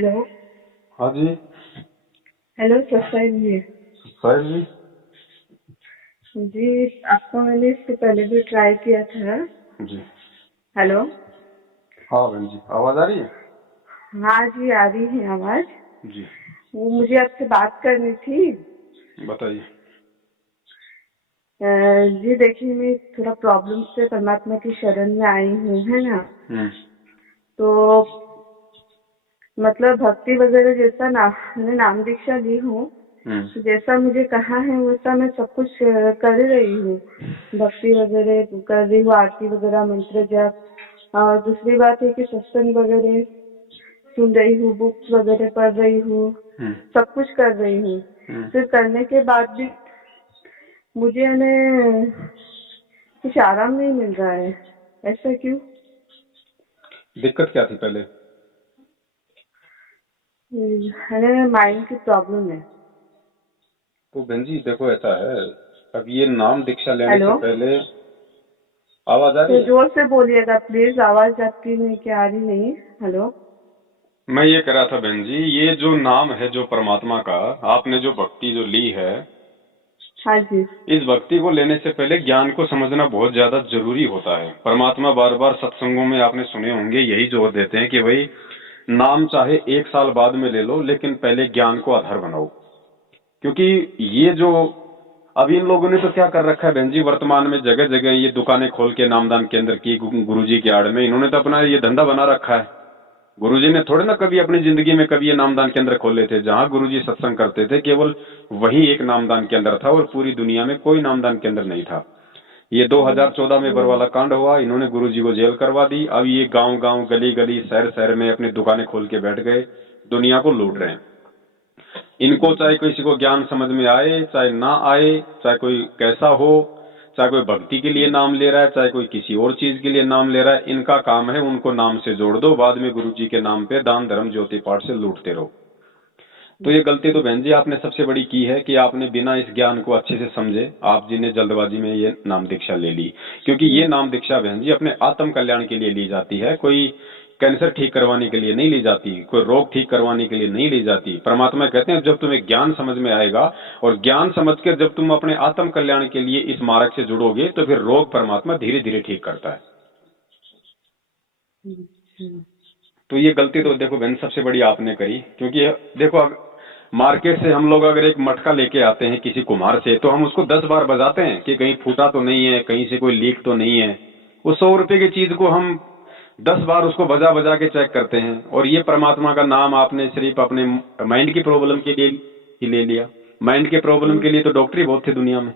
Hello. हाँ जी। Hello sir जी। साहिल जी। जी आपको मैंने इससे पहले भी ट्राई किया था। जी। हेलो। हाँ बहन जी, आवाज आ रही है? हाँ जी आ रही है आवाज। जी। वो मुझे आपसे बात करनी थी। बताइए। जी देखिए, मैं थोड़ा प्रॉब्लम से परमात्मा की शरण में आई हूँ, है ना। हम्म। तो मतलब भक्ति वगैरह जैसा मैंने नाम दीक्षा ली हूँ। हम्म। जैसा मुझे कहा है वैसा मैं सब कुछ कर रही हूँ। भक्ति वगैरह कर रही हूँ, आरती वगैरह, मंत्र जाप। और दूसरी बात है कि सत्संग वगैरह सुन रही हूँ, बुक्स वगैरह पढ़ रही हूँ, हम्म। सब कुछ कर रही हूँ। हम्म। फिर करने के बाद भी मुझे कुछ आराम नहीं मिल रहा है। ऐसा क्यों? दिक्कत क्या थी पहले? है माइंड की प्रॉब्लम है। तो बहन जी देखो, ऐसा है, अब ये नाम दीक्षा लेने से हेलो, पहले। आवाज आ तो रही है? जोर से बोलिएगा प्लीज, आवाज आपकी नहीं क्या आ रही नहीं। हेलो। मैं ये कह रहा था बहन जी, ये जो नाम है जो परमात्मा का, आपने जो भक्ति जो ली है, हाँ जी। इस भक्ति को लेने से पहले ज्ञान को समझना बहुत ज्यादा जरूरी होता है। परमात्मा बार बार सत्संगों में आपने सुने होंगे, यही जोर देते हैं कि भाई नाम चाहे 1 साल बाद में ले लो, लेकिन पहले ज्ञान को आधार बनाओ। क्योंकि ये जो अभी इन लोगों ने तो क्या कर रखा है बहन जी, वर्तमान में जगह जगह ये दुकानें खोल के नामदान केंद्र की, गुरुजी की आड़ में इन्होंने तो अपना ये धंधा बना रखा है। गुरुजी ने थोड़े ना कभी अपनी जिंदगी में कभी ये नामदान केंद्र खोले थे। जहां गुरुजी सत्संग करते थे केवल वही एक नामदान केंद्र था, और पूरी दुनिया में कोई नामदान केंद्र नहीं था। ये 2014 में बरवाला कांड हुआ, इन्होंने गुरुजी को जेल करवा दी। अब ये गांव गांव, गली गली, शहर शहर में अपनी दुकानें खोल के बैठ गए, दुनिया को लूट रहे हैं। इनको चाहे किसी को ज्ञान समझ में आए चाहे ना आए, चाहे कोई कैसा हो, चाहे कोई भक्ति के लिए नाम ले रहा है, चाहे कोई किसी और चीज के लिए नाम ले रहा है, इनका काम है उनको नाम से जोड़ दो, बाद में गुरु जी के नाम पे दान धर्म ज्योति पाठ से लूटते रहो। तो ये गलती तो बहन जी आपने सबसे बड़ी की है कि आपने बिना इस ज्ञान को अच्छे से समझे आप जी ने जल्दबाजी में ये नाम दीक्षा ले ली। क्योंकि ये नाम दीक्षा बहन जी अपने आत्म कल्याण के लिए ली जाती है, कोई कैंसर ठीक करवाने के लिए नहीं ली जाती, कोई रोग ठीक करवाने के लिए नहीं ली जाती। परमात्मा कहते हैं जब तुम्हें ज्ञान समझ में आएगा, और ज्ञान समझ कर जब तुम अपने आत्म कल्याण के लिए इस मार्ग से जुड़ोगे, तो फिर रोग परमात्मा धीरे धीरे ठीक करता है। तो ये गलती तो देखो बहन सबसे बड़ी आपने करी। क्योंकि देखो मार्केट से हम लोग अगर एक मटका लेके आते हैं किसी कुम्हार से, तो हम उसको 10 बार बजाते हैं कि कहीं फूटा तो नहीं है, कहीं से कोई लीक तो नहीं है। वो 100 रुपए की चीज को हम 10 बार उसको बजा बजा के चेक करते हैं। और ये परमात्मा का नाम आपने सिर्फ अपने माइंड की प्रॉब्लम के लिए ही ले लिया। माइंड के प्रॉब्लम के लिए तो डॉक्टर ही बहुत थे दुनिया में।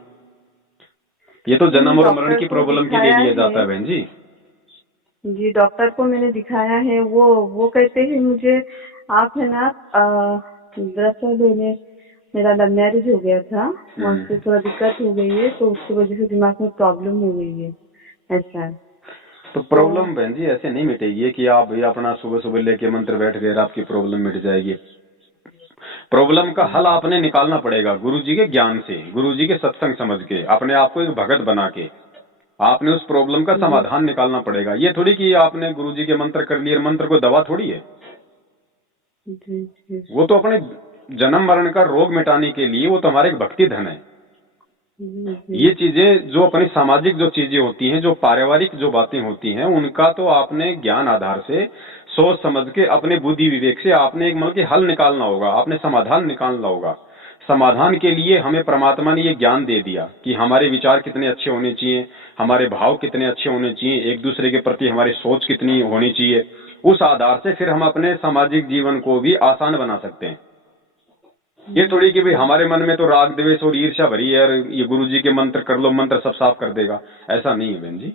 ये तो मैंने जन्म और मरण डॉक्टर की को प्रॉब्लम के लिए दिखाया लिया जाता है। है बहन जी। जी डॉक्टर को मैंने दिखाया है। वो कहते हैं मुझे, आप है ना, दरअसल मेरा लव मैरिज हो गया था, वहाँ से थोड़ा दिक्कत हो गई है, तो उसकी वजह से दिमाग में प्रॉब्लम हो गई है, ऐसा है। तो तो प्रॉब्लम बहन जी ऐसे नहीं मिटेगी कि आप भैया अपना सुबह सुबह लेके मंत्र बैठ गए आपकी प्रॉब्लम मिट जाएगी। प्रॉब्लम का हल आपने निकालना पड़ेगा गुरु जी के ज्ञान से, गुरु जी के सत्संग समझ के, अपने आप को एक भगत बना के आपने उस प्रॉब्लम का जी समाधान निकालना पड़ेगा। ये थोड़ी कि आपने गुरु जी के मंत्र कर लिए, मंत्र कोई दवा थोड़ी है। जी जी वो तो अपने जन्म मरण का रोग मिटाने के लिए, वो तो हमारे एक भक्ति धन है। जी जी ये चीजें जो अपनी सामाजिक जो चीजें होती हैं, जो पारिवारिक जो बातें होती हैं, उनका तो आपने ज्ञान आधार से सोच समझ के अपने बुद्धि विवेक से आपने एक मतलब कि हल निकालना होगा, आपने समाधान निकालना होगा। समाधान के लिए हमें परमात्मा ने ये ज्ञान दे दिया कि हमारे विचार कितने अच्छे होने चाहिए, हमारे भाव कितने अच्छे होने चाहिए, एक दूसरे के प्रति हमारी सोच कितनी होनी चाहिए। उस आधार से फिर हम अपने सामाजिक जीवन को भी आसान बना सकते हैं। ये थोड़ी कि भाई हमारे मन में तो राग द्वेष और ईर्ष्या भरी है और ये गुरु जी के मंत्र कर लो, मंत्र सब साफ कर देगा, ऐसा नहीं है बहन जी।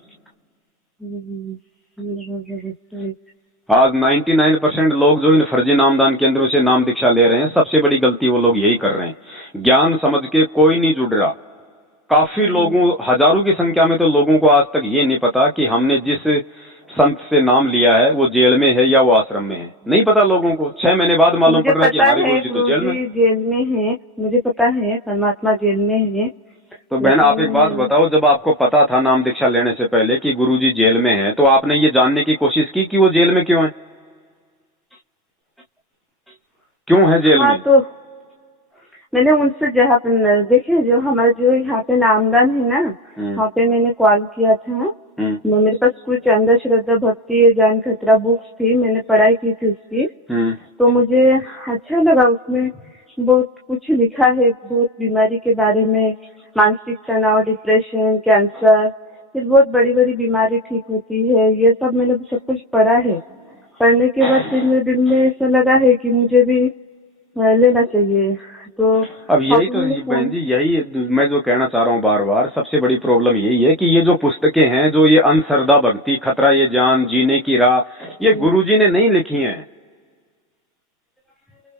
आज 99% लोग जो इन फर्जी नामदान केंद्रों से नाम दीक्षा ले रहे हैं, सबसे बड़ी गलती वो लोग यही कर रहे हैं। ज्ञान समझ के कोई नहीं जुड़ रहा। काफी लोगों, हजारों की संख्या में तो लोगों को आज तक ये नहीं पता कि हमने जिस संत से नाम लिया है वो जेल में है या वो आश्रम में है। नहीं पता लोगों को, 6 महीने बाद मालूम मुझे पड़ रहा है कि पता हमारे है गुरु जी तो जेल में। गुरुजी जेल में है, मुझे पता है परमात्मा जेल में है। तो बहन आप एक बात लेकिन बताओ, जब आपको पता था नाम दीक्षा लेने से पहले कि गुरुजी जेल में हैं, तो आपने ये जानने की कोशिश की कि वो जेल में क्यों है? क्यों है जेल हाँ में? तो मैंने उनसे जहाँ पे देखे, जो हमारे जो यहाँ पे नामदान है ना, वहाँ पे मैंने कॉल किया था। मेरे पास कुछ अंधश्रद्धा भक्ति ज्ञान खतरा बुक्स थी, मैंने पढ़ाई की थी उसकी। तो मुझे अच्छा लगा, उसमें बहुत कुछ लिखा है, बहुत बीमारी के बारे में, मानसिक तनाव, डिप्रेशन, कैंसर, फिर बहुत बड़ी बड़ी बीमारी ठीक होती है, ये सब मैंने सब कुछ पढ़ा है। पढ़ने के बाद फिर मेरे दिल में ऐसा लगा है कि मुझे भी लेना चाहिए। तो अब यही आपको तो मैंने बहन फोन। जी, यही मैं जो कहना चाह रहा हूँ बार बार, सबसे बड़ी प्रॉब्लम यही है कि ये जो पुस्तकें हैं, जो ये अंधश्रद्धा भक्ति खतरा ये जान जीने की राह, ये गुरुजी ने नहीं लिखी हैं,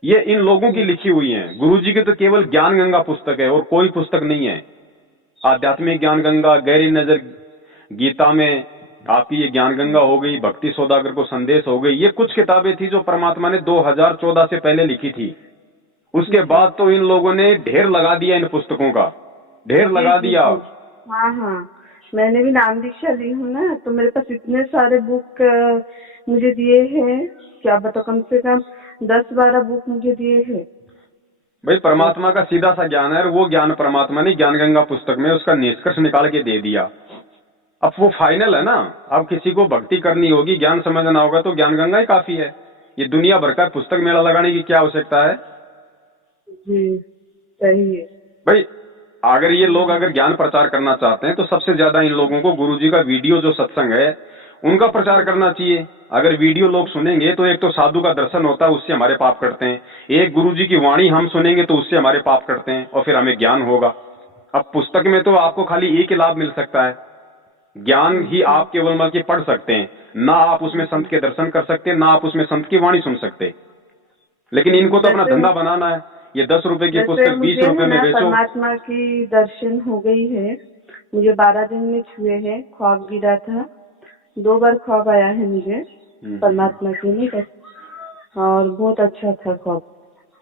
ये इन लोगों की लिखी हुई हैं। गुरुजी की तो केवल ज्ञान गंगा पुस्तक है और कोई पुस्तक नहीं है। आध्यात्मिक ज्ञान गंगा, गहरी नजर गीता में आपकी ये ज्ञान गंगा हो गई, भक्ति सौदागर को संदेश हो गई, ये कुछ किताबें थी जो परमात्मा ने 2014 से पहले लिखी थी। उसके बाद तो इन लोगों ने ढेर लगा दिया, इन पुस्तकों का ढेर लगा दिया। हाँ हाँ, मैंने भी नाम दीक्षा ली हूँ ना, तो मेरे पास इतने सारे बुक मुझे दिए हैं, क्या बताओ, कम से कम 10-12 बुक मुझे दिए हैं। भाई परमात्मा का सीधा सा ज्ञान है और वो ज्ञान परमात्मा ने ज्ञान गंगा पुस्तक में उसका निष्कर्ष निकाल के दे दिया। अब वो फाइनल है ना। अब किसी को भक्ति करनी होगी, ज्ञान समझना होगा तो ज्ञान गंगा ही काफी है। ये दुनिया भर का पुस्तक मेला लगाने की क्या आवश्यकता है? जी सही है भाई अगर ये लोग अगर ज्ञान प्रचार करना चाहते हैं तो सबसे ज्यादा इन लोगों को गुरुजी का वीडियो जो सत्संग है उनका प्रचार करना चाहिए। अगर वीडियो लोग सुनेंगे तो एक तो साधु का दर्शन होता है, उससे हमारे पाप कटते हैं। एक गुरुजी की वाणी हम सुनेंगे तो उससे हमारे पाप कटते हैं और फिर हमें ज्ञान होगा। अब पुस्तक में तो आपको खाली एक ही लाभ मिल सकता है, ज्ञान ही आप केवल मतलब कि पढ़ सकते हैं, ना आप उसमें संत के दर्शन कर सकते, ना आप उसमें संत की वाणी सुन सकते। लेकिन इनको तो अपना धंधा बनाना है। ये 10 रुपए की पुस्तक 20 रुपए में बेचो। परमात्मा की दर्शन हो गई है, मुझे 12 दिन में छुए हैं। ख्वाब गिरा था, 2 बार ख्वाब आया है मुझे परमात्मा की, नहीं कर, और बहुत अच्छा था ख्वाब।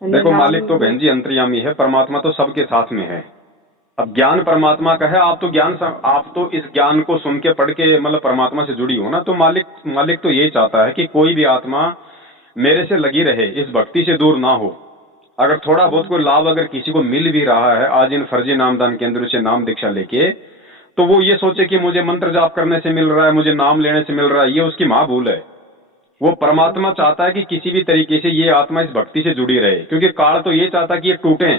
देखो मालिक तो बहन जी अंतर्यामी है, परमात्मा तो सबके साथ में है। अब ज्ञान परमात्मा का है, आप तो इस ज्ञान को सुन के पढ़ के मतलब परमात्मा से जुड़ी हो ना, तो मालिक तो यही चाहता है कि कोई भी आत्मा मेरे से लगी रहे, इस भक्ति से दूर ना हो। अगर थोड़ा बहुत कोई लाभ अगर किसी को मिल भी रहा है आज इन फर्जी नामदान केंद्र से नाम दीक्षा लेके, तो वो ये सोचे कि मुझे मंत्र जाप करने से मिल रहा है, मुझे नाम लेने से मिल रहा है, ये उसकी महाभूल है। वो परमात्मा चाहता है कि किसी भी तरीके से ये आत्मा इस भक्ति से जुड़ी रहे, क्योंकि काल तो ये चाहता कि ये टूटे।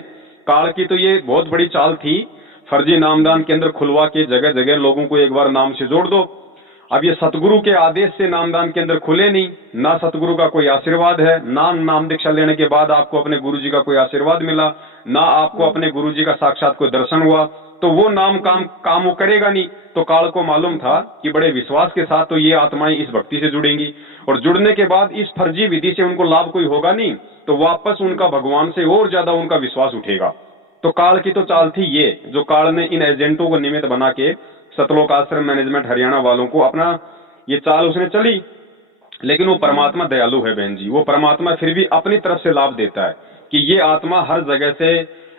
काल की तो ये बहुत बड़ी चाल थी, फर्जी नामदान केंद्र खुलवा के जगह जगह लोगों को एक बार नाम से जोड़ दो। अब ये सतगुरु के आदेश से नामदान केंद्र खुले नहीं, ना सतगुरु का कोई आशीर्वाद है, ना नाम दीक्षा लेने के बाद आपको अपने गुरुजी का कोई आशीर्वाद मिला, ना आपको अपने गुरुजी का साक्षात कोई दर्शन हुआ, तो वो नाम काम वो करेगा नहीं। तो काल को मालूम था कि बड़े विश्वास के साथ तो ये आत्माएं इस भक्ति से जुड़ेंगी, और जुड़ने के बाद इस फर्जी विधि से उनको लाभ कोई होगा नहीं, तो वापस उनका भगवान से और ज्यादा उनका विश्वास उठेगा। तो काल की तो चाल थी ये, जो काल ने इन एजेंटों को निमित्त बना के सतलोक आश्रम मैनेजमेंट हरियाणा वालों को अपना ये चाल उसने चली। लेकिन वो परमात्मा दयालु है बहन जी, वो परमात्मा फिर भी अपनी तरफ से लाभ देता है कि ये आत्मा हर जगह से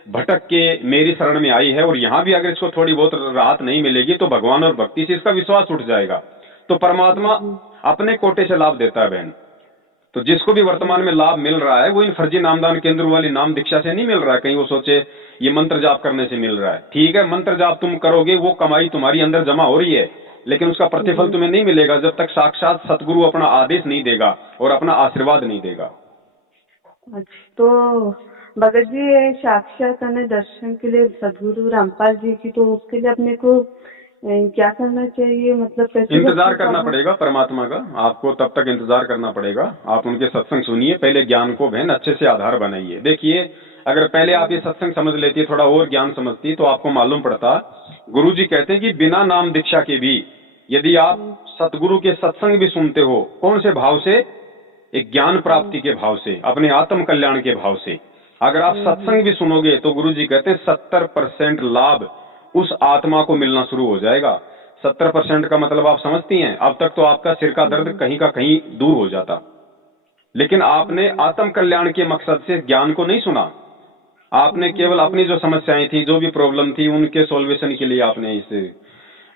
भटक के मेरी शरण में आई है, और यहाँ भी अगर इसको थोड़ी बहुत राहत नहीं मिलेगी तो भगवान और भक्ति से इसका विश्वास उठ जाएगा। तो परमात्मा अपने कोटे से लाभ देता है बहन। तो जिसको भी वर्तमान में लाभ मिल रहा है वो इन फर्जी नामदान केंद्र वाली नाम दीक्षा से नहीं मिल रहा है। कहीं वो सोचे ये मंत्र जाप करने से मिल रहा है। ठीक है, मंत्र जाप तुम करोगे, वो कमाई तुम्हारी अंदर जमा हो रही है, लेकिन उसका प्रतिफल तुम्हें नहीं मिलेगा जब तक साक्षात सतगुरु अपना आदेश नहीं देगा और अपना आशीर्वाद नहीं देगा। तो भगत जी साक्षात दर्शन के लिए सदगुरु रामपाल जी की, तो उसके लिए अपने को क्या करना चाहिए, मतलब कैसे? इंतजार करना पड़ेगा परमात्मा का, आपको तब तक इंतजार करना पड़ेगा। आप उनके सत्संग सुनिए, पहले ज्ञान को बहन अच्छे से आधार बनाइए। देखिए अगर पहले आप ये सत्संग समझ लेती, थोड़ा और ज्ञान समझती, तो आपको मालूम पड़ता गुरुजी कहते हैं कि बिना नाम दीक्षा के भी यदि आप सतगुरु के सत्संग भी सुनते हो, कौन से भाव से? एक ज्ञान प्राप्ति के भाव से, अपने आत्म कल्याण के भाव से अगर आप सत्संग भी सुनोगे तो गुरुजी कहते हैं 70% लाभ उस आत्मा को मिलना शुरू हो जाएगा। 70% का मतलब आप समझती हैं, अब तक तो आपका सिर का दर्द कहीं का कहीं दूर हो जाता, लेकिन आपने आत्म कल्याण के मकसद से ज्ञान को नहीं सुना। आपने केवल अपनी जो समस्याएं थी, जो भी प्रॉब्लम थी, उनके सॉल्वेशन के लिए आपने इस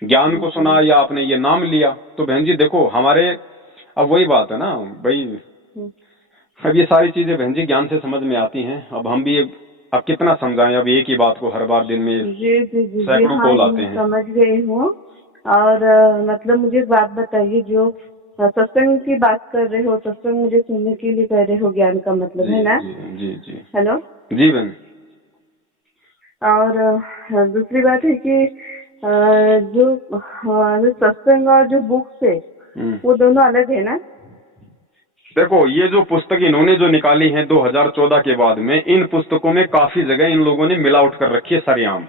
ज्ञान को सुना या आपने ये नाम लिया। तो बहन जी देखो हमारे, अब वही बात है ना भाई, अब ये सारी चीजें बहन जी ज्ञान से समझ में आती हैं। अब हम भी अब कितना समझाएं, अब एक ही बात को हर बार दिन में सैकड़ों कॉल आते हैं। समझ गई हूँ। और मतलब मुझे एक बात बताइए, जो सत्संग की बात कर रहे हो, सत्संग मुझे सुनने के लिए कह रहे हो, ज्ञान का मतलब है ना? जी। हेलो जी बहन। और दूसरी बात है कि जो सत्संग और जो बुक्स है वो दोनों अलग है ना? देखो, ये जो पुस्तक इन्होंने जो निकाली है 2014 के बाद में, इन पुस्तकों में काफी जगह इन लोगों ने मिलावट कर रखी है सरेआम।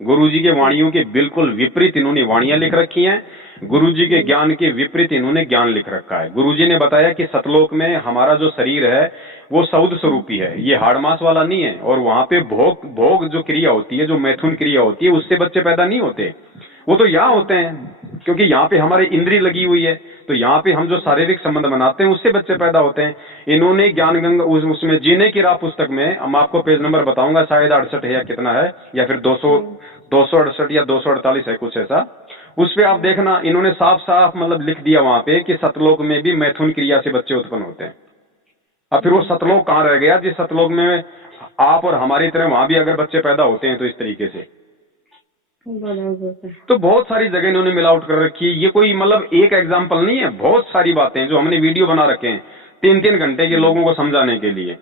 गुरुजी के वाणियों के बिल्कुल विपरीत इन्होंने वाणियां लिख रखी हैं। गुरुजी के ज्ञान के विपरीत इन्होंने ज्ञान लिख रखा है। गुरुजी ने बताया कि सतलोक में हमारा जो शरीर है वो सौद स्वरूपी है, ये हाड़ मांस वाला नहीं है। और वहां पे भोग जो क्रिया होती है, जो मैथुन क्रिया होती है, उससे बच्चे पैदा नहीं होते। वो तो यहाँ होते हैं, क्योंकि यहाँ पे हमारी इंद्री लगी हुई है, तो यहाँ पे हम जो शारीरिक संबंध बनाते हैं उससे बच्चे पैदा होते हैं। इन्होंने ज्ञान गंगा उसमें जीने की राह पुस्तक में, हम आपको पेज नंबर बताऊंगा, शायद 68 है या कितना है, या फिर 268 या 248 है, कुछ ऐसा। उस पे आप देखना, इन्होंने साफ साफ मतलब लिख दिया वहां पे कि सतलोक में भी मैथुन क्रिया से बच्चे उत्पन्न होते हैं। अब फिर वो सतलोक कहाँ रह गया, जिस सतलोक में आप और हमारी तरह वहां भी अगर बच्चे पैदा होते हैं तो इस तरीके से। तो बहुत सारी जगह इन्होंने मिलावट कर रखी है। ये कोई मतलब एक एग्जाम्पल नहीं है, बहुत सारी बातें जो हमने वीडियो बना रखे हैं 3-3 घंटे के लोगों को समझाने के लिए।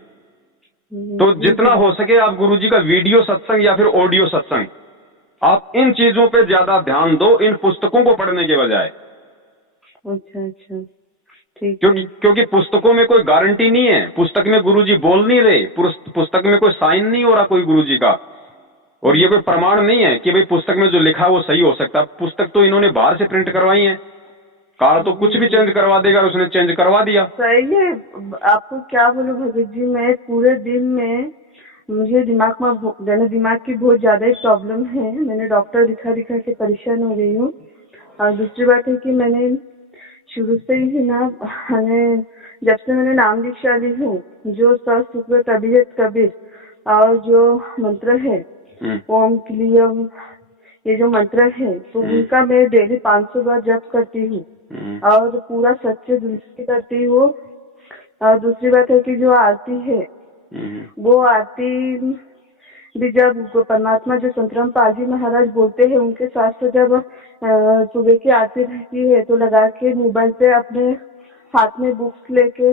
तो जितना हो सके आप गुरुजी का वीडियो सत्संग या फिर ऑडियो सत्संग, आप इन चीजों पे ज्यादा ध्यान दो, इन पुस्तकों को पढ़ने के बजाय। अच्छा, ठीक। क्योंकि पुस्तकों में कोई गारंटी नहीं है, पुस्तक में गुरुजी बोल नहीं रहे, पुस्तक में कोई साइन नहीं हो रहा कोई गुरुजी का, और ये कोई प्रमाण नहीं है कि भाई पुस्तक में जो लिखा वो सही हो सकता। पुस्तक तो इन्होंने बाहर से प्रिंट करवाई है, कार तो कुछ भी चेंज करवा देगा, उसने चेंज करवा दिया। सही है। आपको क्या बोलूं भगत जी, मैं पूरे दिन में मुझे दिमाग की बहुत ज्यादा ही प्रॉब्लम है। मैंने डॉक्टर दिखा के परेशान हो गई हूँ। और दूसरी बात है कि मैंने शुरू से ही ना, जब से मैंने नाम दीक्षा ली हूँ, जो सत तबीयत कबीर और जो मंत्र है ओम क्लीयम, ये जो मंत्र है, तो उनका मैं डेली 500 बार जप करती हूँ और पूरा सच्चे दिल से करती हूँ। और दूसरी बात है कि जो आरती है वो आरती भी जब परमात्मा जो संतराम पाजी महाराज बोलते हैं उनके साथ से जब सुबह की आरती रहती है तो लगा के मोबाइल पे अपने हाथ में बुक्स लेके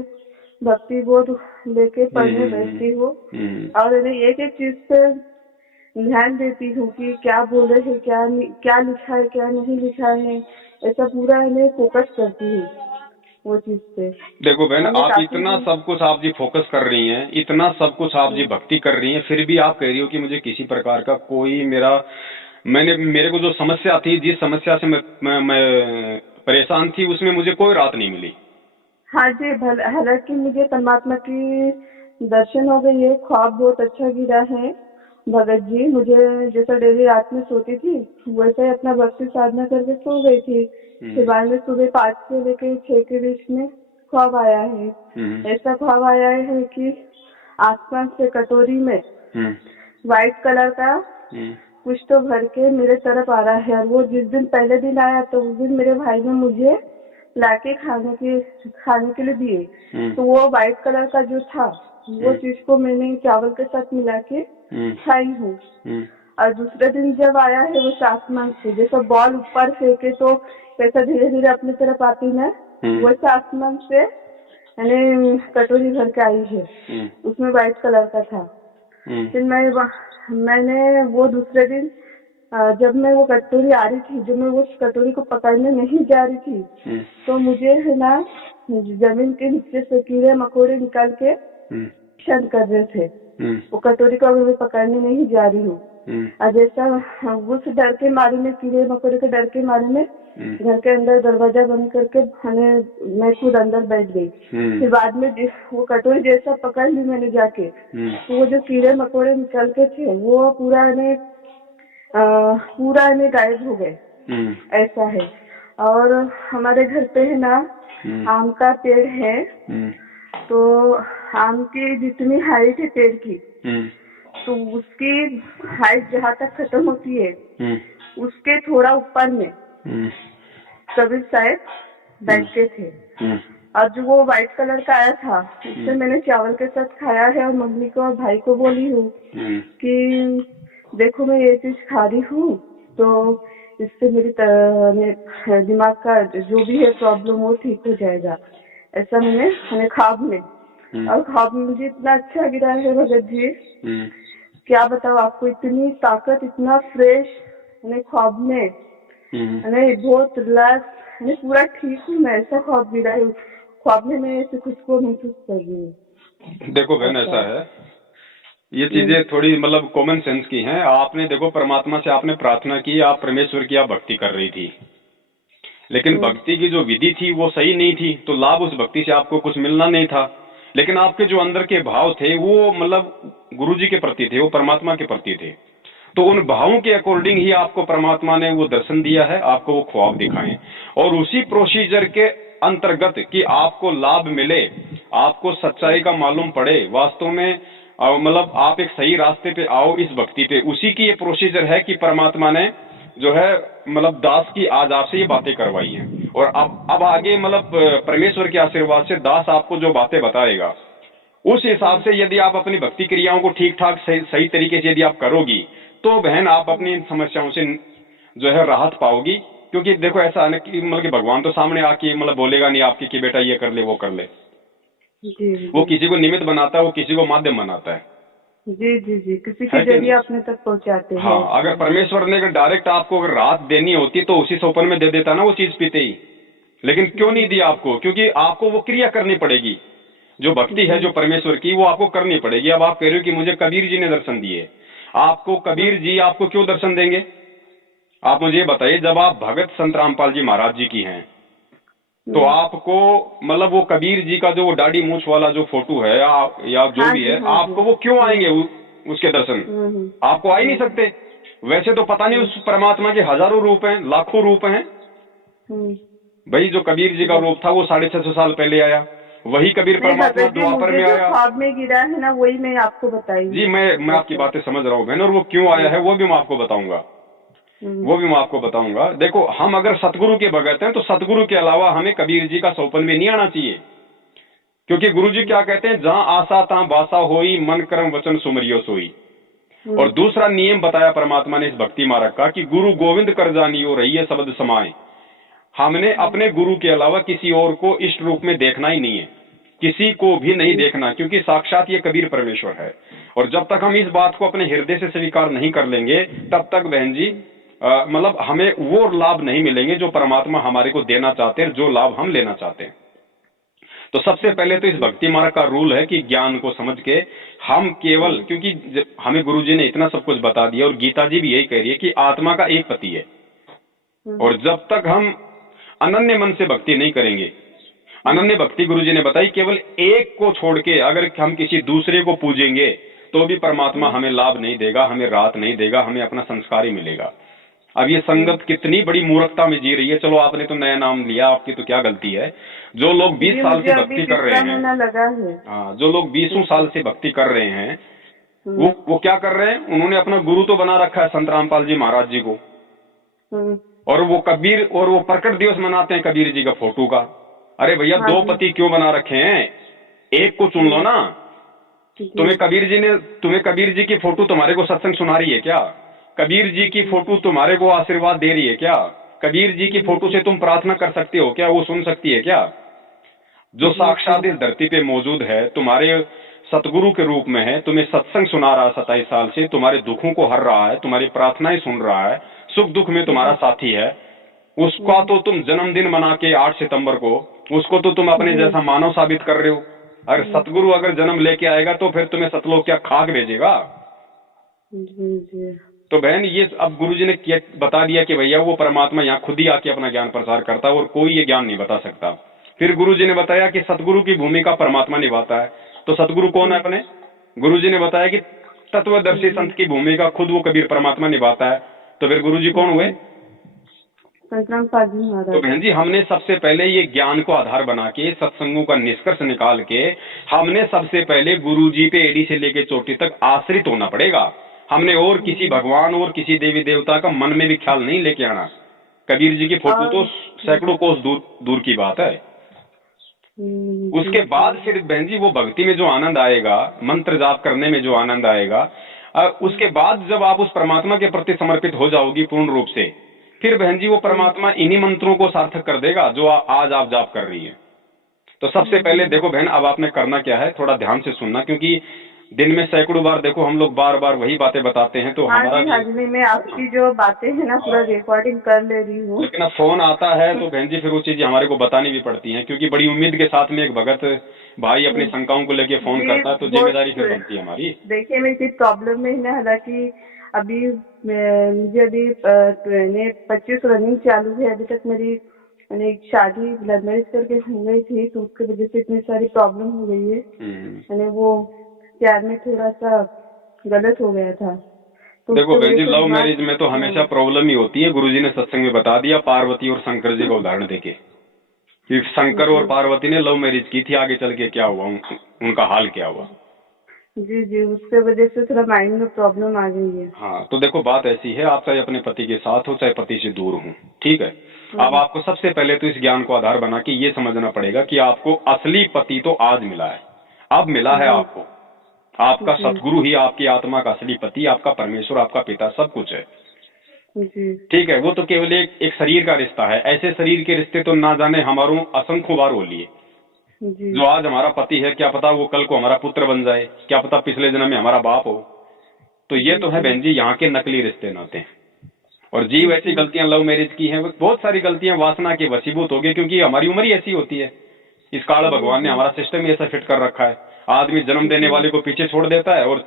भक्ति बोध लेके पढ़ने बैठती हूँ। और एक एक चीज पे ध्यान देती हूँ कि क्या बोल रहे हैं, क्या लिखा है, क्या नहीं लिखा है, ऐसा पूरा मैं फोकस करती हूँ वो चीज पे। देखो बहन, आप इतना सब कुछ आप जी फोकस कर रही हैं, इतना सब कुछ आप जी भक्ति कर रही हैं, फिर भी आप कह रही हो कि मुझे किसी प्रकार का कोई मेरे को जो समस्या थी, जिस समस्या से मैं परेशान थी, उसमें मुझे कोई राहत नहीं मिली। हाँ जी, हालांकि मुझे परमात्मा की दर्शन हो गई है, ख्वाब बहुत अच्छा गिरा है भगत जी। मुझे जैसा डेली रात में सोती थी वैसे ही अपना भक्ति साधना करके सो गई थी। फिर बाद में सुबह 5 से लेकर 6 के बीच में ख्वाब आया है। ऐसा ख्वाब आया है कि आसमान से कटोरी में व्हाइट कलर का कुछ तो भर के मेरे तरफ आ रहा है। और वो जिस दिन पहले दिन आया तो उस दिन मेरे भाई ने मुझे लाके खाने के लिए दिए। तो वो व्हाइट कलर का जो था वो चीज को मैंने चावल के साथ मिला के खाई हूँ। और दूसरे दिन जब आया है वो आसमान से जैसा बॉल ऊपर फेंके तो कैसा धीरे धीरे अपनी तरफ आती ना, वैसे आसमान से मैंने कटोरी भर के आई है, उसमें व्हाइट कलर का था। फिर मैंने वो दूसरे दिन जब मैं वो कटोरी आ रही थी, जब मैं वो कटोरी को पकड़ने नहीं जा रही थी तो मुझे है ना जमीन के नीचे से कीड़े मकोड़े निकाल के क्षण कर रहे थे। वो कटोरी को अगर मैं पकड़ने नहीं जा रही हूँ, और जैसा उस डर के मारे में, कीड़े मकोड़े के डर के मारे में घर के अंदर दरवाजा बंद करके मैं खुद अंदर बैठ गई। फिर बाद में वो कटोरी जैसा पकड़ ली मैंने जाके, तो वो जो कीड़े मकोड़े निकल के थे वो पूरा गायब हो गए। ऐसा है। और हमारे घर पे है ना आम का पेड़ है, तो आम की जितनी हाइट है पेड़ की, तो उसकी हाइट जहाँ तक खत्म होती है उसके थोड़ा ऊपर में कबीर साहब बैठते थे। आज वो व्हाइट कलर का आया था, उससे मैंने चावल के साथ खाया है और मम्मी को और भाई को बोली हूँ कि देखो मैं ये चीज खा रही हूँ तो इससे मेरे दिमाग का जो भी है प्रॉब्लम वो ठीक हो जाएगा। ऐसा मैंने ख्वाब में, और ख्वाब में मुझे इतना अच्छा गिरा है भगत जी, क्या बताओ आपको, इतनी ताकत, इतना फ्रेश, मैंने ख्वाब में मैंने बहुत रिलैक्स, मैं पूरा ठीक हूँ, मैं ऐसा ख्वाब गिरा है, ख्वाब में मैं ऐसे खुद को महसूस कर रही हूँ। देखो बहन, ऐसा है, ये चीजें थोड़ी मतलब कॉमन सेंस की हैं। आपने देखो परमात्मा से आपने प्रार्थना की, आप परमेश्वर की आप भक्ति कर रही थी, लेकिन भक्ति की जो विधि थी वो सही नहीं थी, तो लाभ उस भक्ति से आपको कुछ मिलना नहीं था। लेकिन आपके जो अंदर के भाव थे वो मतलब गुरुजी के प्रति थे, वो परमात्मा के प्रति थे। तो उन भावों के अकॉर्डिंग ही आपको परमात्मा ने वो दर्शन दिया है, आपको वो ख्वाब दिखाए, और उसी प्रोसीजर के अंतर्गत कि आपको लाभ मिले, आपको सच्चाई का मालूम पड़े, वास्तव में मतलब आप एक सही रास्ते पे आओ इस भक्ति पे, उसी की ये प्रोसीजर है कि परमात्मा ने जो है मतलब दास की आज आपसे ये बातें करवाई हैं। और अब आगे मतलब परमेश्वर के आशीर्वाद से दास आपको जो बातें बताएगा, उस हिसाब से यदि आप अपनी भक्ति क्रियाओं को ठीक ठाक सही तरीके से यदि आप करोगी, तो बहन आप अपनी इन समस्याओं से जो है राहत पाओगी। क्योंकि देखो ऐसा है ना कि मतलब कि भगवान तो सामने आके मतलब बोलेगा नहीं आपकी कि बेटा ये कर ले वो कर ले, वो किसी को निमित्त बनाता है, वो किसी को माध्यम बनाता है। जी जी जी, किसी के जरिए अपने तक पहुंचाते हैं। हाँ, अगर परमेश्वर ने अगर डायरेक्ट आपको अगर राहत देनी होती तो उसी सोपन में दे देता ना वो चीज पीते ही, लेकिन क्यों नहीं दिया आपको? क्योंकि आपको वो क्रिया करनी पड़ेगी, जो भक्ति है जो परमेश्वर की वो आपको करनी पड़ेगी। अब आप कह रहे हो कि मुझे कबीर जी ने दर्शन दिए, आपको कबीर जी आपको क्यों दर्शन देंगे? आप मुझे बताइए, जब आप भगत संत रामपाल जी महाराज जी की हैं, तो आपको मतलब वो कबीर जी का जो वो दाढ़ी मूछ वाला जो फोटो है या जो भी है, आपको वो क्यों आएंगे उसके दर्शन? आपको आ ही नहीं सकते। वैसे तो पता नहीं उस परमात्मा के हजारों रूप हैं, लाखों रूप हैं। भाई जो कबीर जी का रूप था वो 650 साल पहले आया, वही कबीर परमात्मा द्वापर में आया। ख्वाब में गिरा है ना, वही मैं आपको बताई। जी मैं आपकी बातें समझ रहा हूँ बहन, और वो क्यों आया है वो भी मैं आपको बताऊंगा, वो भी मैं आपको बताऊंगा। देखो हम अगर सतगुरु के भगत हैं तो सतगुरु के अलावा हमें कबीर जी का सोपन में नहीं आना चाहिए। क्योंकि गुरु जी क्या कहते हैं, जहां आशा तहां बासा होई, मन कर्म वचन सुमरियो सोई। और दूसरा नियम बताया परमात्मा ने इस भक्ति मार्ग का कि गुरु गोविंद कर जानियो रही है शब्द समाए। हमने अपने गुरु के अलावा किसी और को इष्ट रूप में देखना ही नहीं है, किसी को भी नहीं देखना, क्योंकि साक्षात ये कबीर परमेश्वर है। और जब तक हम इस बात को अपने हृदय से स्वीकार नहीं कर लेंगे, तब तक बहन जी मतलब हमें वो लाभ नहीं मिलेंगे जो परमात्मा हमारे को देना चाहते हैं, जो लाभ हम लेना चाहते हैं। तो सबसे पहले तो इस भक्ति मार्ग का रूल है कि ज्ञान को समझ के हम केवल, क्योंकि हमें गुरुजी ने इतना सब कुछ बता दिया, और गीता जी भी यही कह रही है कि आत्मा का एक पति है, और जब तक हम अनन्य मन से भक्ति नहीं करेंगे, अनन्य भक्ति गुरुजी ने बताई केवल एक को छोड़ के अगर हम किसी दूसरे को पूजेंगे तो भी परमात्मा हमें लाभ नहीं देगा, हमें राहत नहीं देगा, हमें अपना संस्कार ही मिलेगा। अब ये संगत कितनी बड़ी मूर्खता में जी रही है। चलो आपने तो नया नाम लिया, आपकी तो क्या गलती है। जो लोग 20 साल से भक्ति कर रहे हैं, हाँ, जो लोग 20 साल से भक्ति कर रहे हैं, वो क्या कर रहे हैं, उन्होंने अपना गुरु तो बना रखा है संत रामपाल जी महाराज जी को, और वो कबीर और वो प्रकट दिवस मनाते हैं कबीर जी का फोटो का। अरे भैया, दो पति क्यों बना रखे हैं, एक को चुन लो ना। तुम्हें कबीर जी की फोटो तुम्हारे को सत्संग सुना रही है क्या? कबीर जी की फोटो तुम्हारे को आशीर्वाद दे रही है क्या? कबीर जी की फोटो से तुम प्रार्थना कर सकते हो क्या? वो सुन सकती है क्या? जो साक्षात इस धरती पे मौजूद है, तुम्हारे सतगुरु के रूप में है, तुम्हें सत्संग सुना रहा है 27 साल से, तुम्हारे दुखों को हर रहा है, तुम्हारी प्रार्थनाएं सुन रहा है, सुख दुख में तुम्हारा साथी है, उसका तो तुम जन्मदिन मना के 8 सितंबर को उसको तो तुम अपने जैसा मानव साबित कर रहे हो। अगर सतगुरु अगर जन्म लेके आएगा तो फिर तुम्हें सतलोक क्या खाक भेजेगा? तो बहन ये अब गुरुजी ने बता दिया कि भैया वो परमात्मा यहाँ खुद ही आके अपना ज्ञान प्रसार करता है और कोई ये ज्ञान नहीं बता सकता। फिर गुरुजी ने बताया कि सतगुरु की भूमिका परमात्मा निभाता है। तो सतगुरु कौन है अपने? गुरुजी ने बताया कि तत्वदर्शी संत की भूमिका खुद वो कबीर परमात्मा निभाता है। तो फिर गुरुजी कौन हुए? तो बहन जी हमने सबसे पहले ये ज्ञान को आधार बना के सत्संगों का निष्कर्ष निकाल के हमने सबसे पहले गुरुजी पे एड़ी से लेके चोटी तक आश्रित होना पड़ेगा। हमने और किसी भगवान और किसी देवी देवता का मन में भी ख्याल नहीं लेके आना। कबीर जी की फोटो तो सैकड़ों कोस दूर की बात है। उसके बाद फिर बहन जी वो भक्ति में जो आनंद आएगा, मंत्र जाप करने में जो आनंद आएगा, उसके बाद जब आप उस परमात्मा के प्रति समर्पित हो जाओगी पूर्ण रूप से, फिर बहन जी वो परमात्मा इन्हीं मंत्रों को सार्थक कर देगा जो आज आप जाप कर रही है। तो सबसे पहले देखो बहन, अब आपने करना क्या है, थोड़ा ध्यान से सुनना, क्योंकि दिन में सैकड़ों बार देखो हम लोग बार बार वही बातें बताते हैं, तो हमारा हाँ जी, मैं आपकी जो बातें है ना पूरा रिकॉर्डिंग कर ले रही हूँ। लेकिन अब फोन आता है तो बहन जी फिर वो चीजें हमारे को बतानी भी पड़ती हैं, क्योंकि बड़ी उम्मीद के साथ में एक भगत भाई अपनी शंकाओं को लेके फोन करता है, तो जिम्मेदारी फिर बनती है हमारी। देखिए मैं इसी प्रॉब्लम में ना, हालांकि अभी मुझे अभी 25 रनिंग चालू है, अभी तक मेरी मैंने एक शादी लव मैरिज करके हो गई थी, तो उसकी वजह से इतनी सारी प्रॉब्लम हो गई है। मैंने वो प्यार में थोड़ा सा गलत हो गया था। तो देखो बहन जी, लव मैरिज में तो हमेशा प्रॉब्लम ही होती है। गुरुजी ने सत्संग में बता दिया पार्वती और शंकर जी का उदाहरण देके, कि शंकर और पार्वती ने लव मैरिज की थी, आगे चल के क्या हुआ, उनका हाल क्या हुआ। जी, उसके वजह से थोड़ा माइंड में प्रॉब्लम आ गई है। हाँ, तो देखो बात ऐसी है, आप चाहे अपने पति के साथ हो चाहे पति से दूर हो, ठीक है। अब आपको सबसे पहले तो इस ज्ञान को आधार बना के ये समझना पड़ेगा कि आपको असली पति तो आज मिला है, अब मिला है आपको। आपका सतगुरु ही आपकी आत्मा का असली पति, आपका परमेश्वर, आपका पिता, सब कुछ है, ठीक है। वो तो केवल एक शरीर का रिश्ता है। ऐसे शरीर के रिश्ते तो ना जाने हमारों असंख्य बार हो लिए। जो आज हमारा पति है, क्या पता वो कल को हमारा पुत्र बन जाए, क्या पता पिछले जन्म में हमारा बाप हो। तो ये तो है बहन जी यहाँ के नकली रिश्ते नाते। और जीव ऐसी गलतियां लव मैरिज की हैं, बहुत सारी गलतियां वासना के वशीभूत हो गए, क्योंकि हमारी उम्र ही ऐसी होती है। इस काल भगवान ने हमारा सिस्टम ही ऐसा फिट कर रखा है। आदमी जन्म देने वाले को पीछे छोड़ देता है और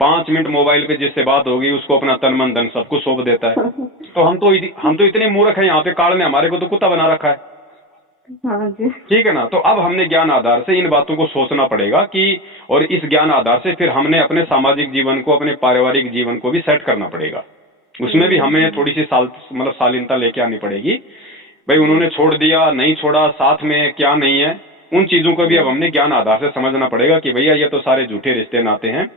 5 मिनट मोबाइल पे जिससे बात होगी उसको अपना तन मन धन सब कुछ सौंप देता है। तो हम तो इतने मूर्ख हैं, यहाँ पे काल ने हमारे को तो कुत्ता बना रखा है। हाँ जी, ठीक है ना। तो अब हमने ज्ञान आधार से इन बातों को सोचना पड़ेगा कि, और इस ज्ञान आधार से फिर हमने अपने सामाजिक जीवन को, अपने पारिवारिक जीवन को भी सेट करना पड़ेगा। उसमें भी हमें थोड़ी सी शालीनता लेके आनी पड़ेगी। भाई उन्होंने छोड़ दिया, नहीं छोड़ा, साथ में क्या नहीं है, उन चीजों को भी अब हमने ज्ञान आधार से समझना पड़ेगा कि भैया ये तो सारे झूठे रिश्ते नाते हैं,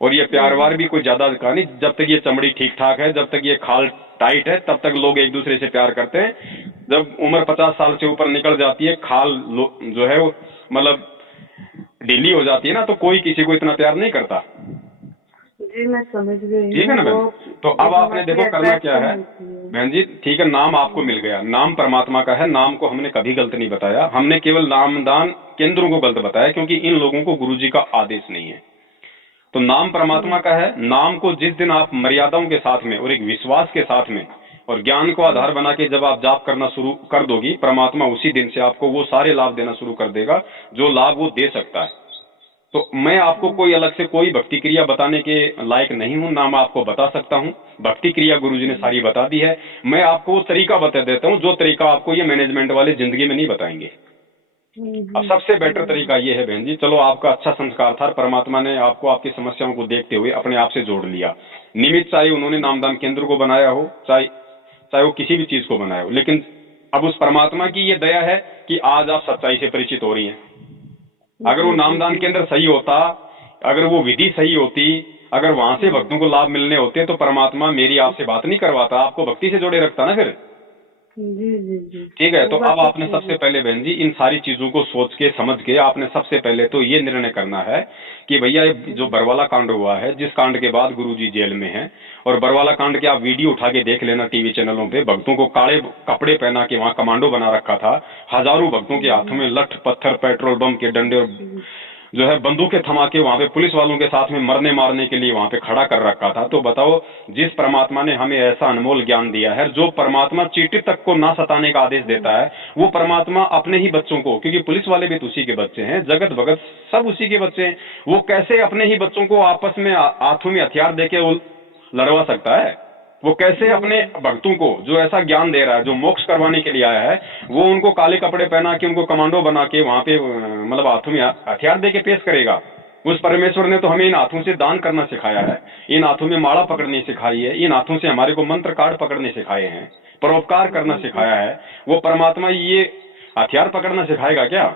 और ये प्यार वार भी कोई ज्यादा का नहीं। जब तक ये चमड़ी ठीक ठाक है, जब तक ये खाल टाइट है, तब तक लोग एक दूसरे से प्यार करते हैं। जब उम्र 50 साल से ऊपर निकल जाती है, खाल जो है वो मतलब ढीली हो जाती है ना, तो कोई किसी को इतना प्यार नहीं करता। जी मैं समझ गई, ठीक है ना बहन। तो अब आपने देखो करना क्या है बहन जी, ठीक है, नाम आपको मिल गया, नाम परमात्मा का है, नाम को हमने कभी गलत नहीं बताया, हमने केवल नामदान केंद्रों को गलत बताया, क्योंकि इन लोगों को गुरुजी का आदेश नहीं है। तो नाम परमात्मा का है। नाम को जिस दिन आप मर्यादाओं के साथ में और एक विश्वास के साथ में और ज्ञान को आधार बना के जब आप जाप करना शुरू कर दोगी, परमात्मा उसी दिन से आपको वो सारे लाभ देना शुरू कर देगा जो लाभ वो दे सकता है। तो मैं आपको कोई अलग से कोई भक्ति क्रिया बताने के लायक नहीं हूं, ना मैं आपको बता सकता हूं। भक्ति क्रिया गुरुजी ने सारी बता दी है। मैं आपको वो तरीका बता देता हूं जो तरीका आपको ये मैनेजमेंट वाले जिंदगी में नहीं बताएंगे। अब सबसे बेटर तरीका ये है बहन जी, चलो आपका अच्छा संस्कार था, परमात्मा ने आपको आपकी समस्याओं को देखते हुए अपने आप से जोड़ लिया। निमित्त चाहे उन्होंने नामदान केंद्र को बनाया हो, चाहे वो किसी भी चीज को बनाया हो, लेकिन अब उस परमात्मा की ये दया है कि आज आप सच्चाई से परिचित हो रही हैं। अगर वो नामदान केंद्र सही होता, अगर वो विधि सही होती, अगर वहां से भक्तों को लाभ मिलने होते, तो परमात्मा मेरी आपसे बात नहीं करवाता, आपको भक्ति से जोड़े रखता ना फिर। जी ठीक है। तो अब आपने सबसे पहले बहन जी इन सारी चीजों को सोच के समझ के आपने सबसे पहले तो ये निर्णय करना है कि भैया जो बरवाला कांड हुआ है, जिस कांड के बाद गुरुजी जेल में हैं, और बरवाला कांड के आप वीडियो उठा के देख लेना टीवी चैनलों पे, भक्तों को काले कपड़े पहना के वहां कमांडो बना रखा था, हजारों भक्तों के हाथों में लठ पत्थर पेट्रोल बम के डंडे और जो है बंदूकें थमा के वहां पे पुलिस वालों के साथ में मरने मारने के लिए वहां पे खड़ा कर रखा था। तो बताओ, जिस परमात्मा ने हमें ऐसा अनमोल ज्ञान दिया है, जो परमात्मा चींटी तक को ना सताने का आदेश देता है, वो परमात्मा अपने ही बच्चों को, क्योंकि पुलिस वाले भी तो उसी के बच्चे हैं, जगत भगत सब उसी के बच्चे हैं, वो कैसे अपने ही बच्चों को आपस में हाथों में हथियार देके लड़वा सकता है? वो कैसे अपने भक्तों को जो ऐसा ज्ञान दे रहा है, जो मोक्ष करवाने के लिए आया है, वो उनको काले कपड़े पहना के, उनको कमांडो बना के वहां पे मतलब हाथों में हथियार दे के पेश करेगा? उस परमेश्वर ने तो हमें इन हाथों से दान करना सिखाया है, इन हाथों में माला पकड़नी सिखाई है, इन हाथों से हमारे को मंत्र कार्ड पकड़ने सिखाए हैं, परोपकार करना सिखाया है। वो परमात्मा ये हथियार पकड़ना सिखाएगा क्या?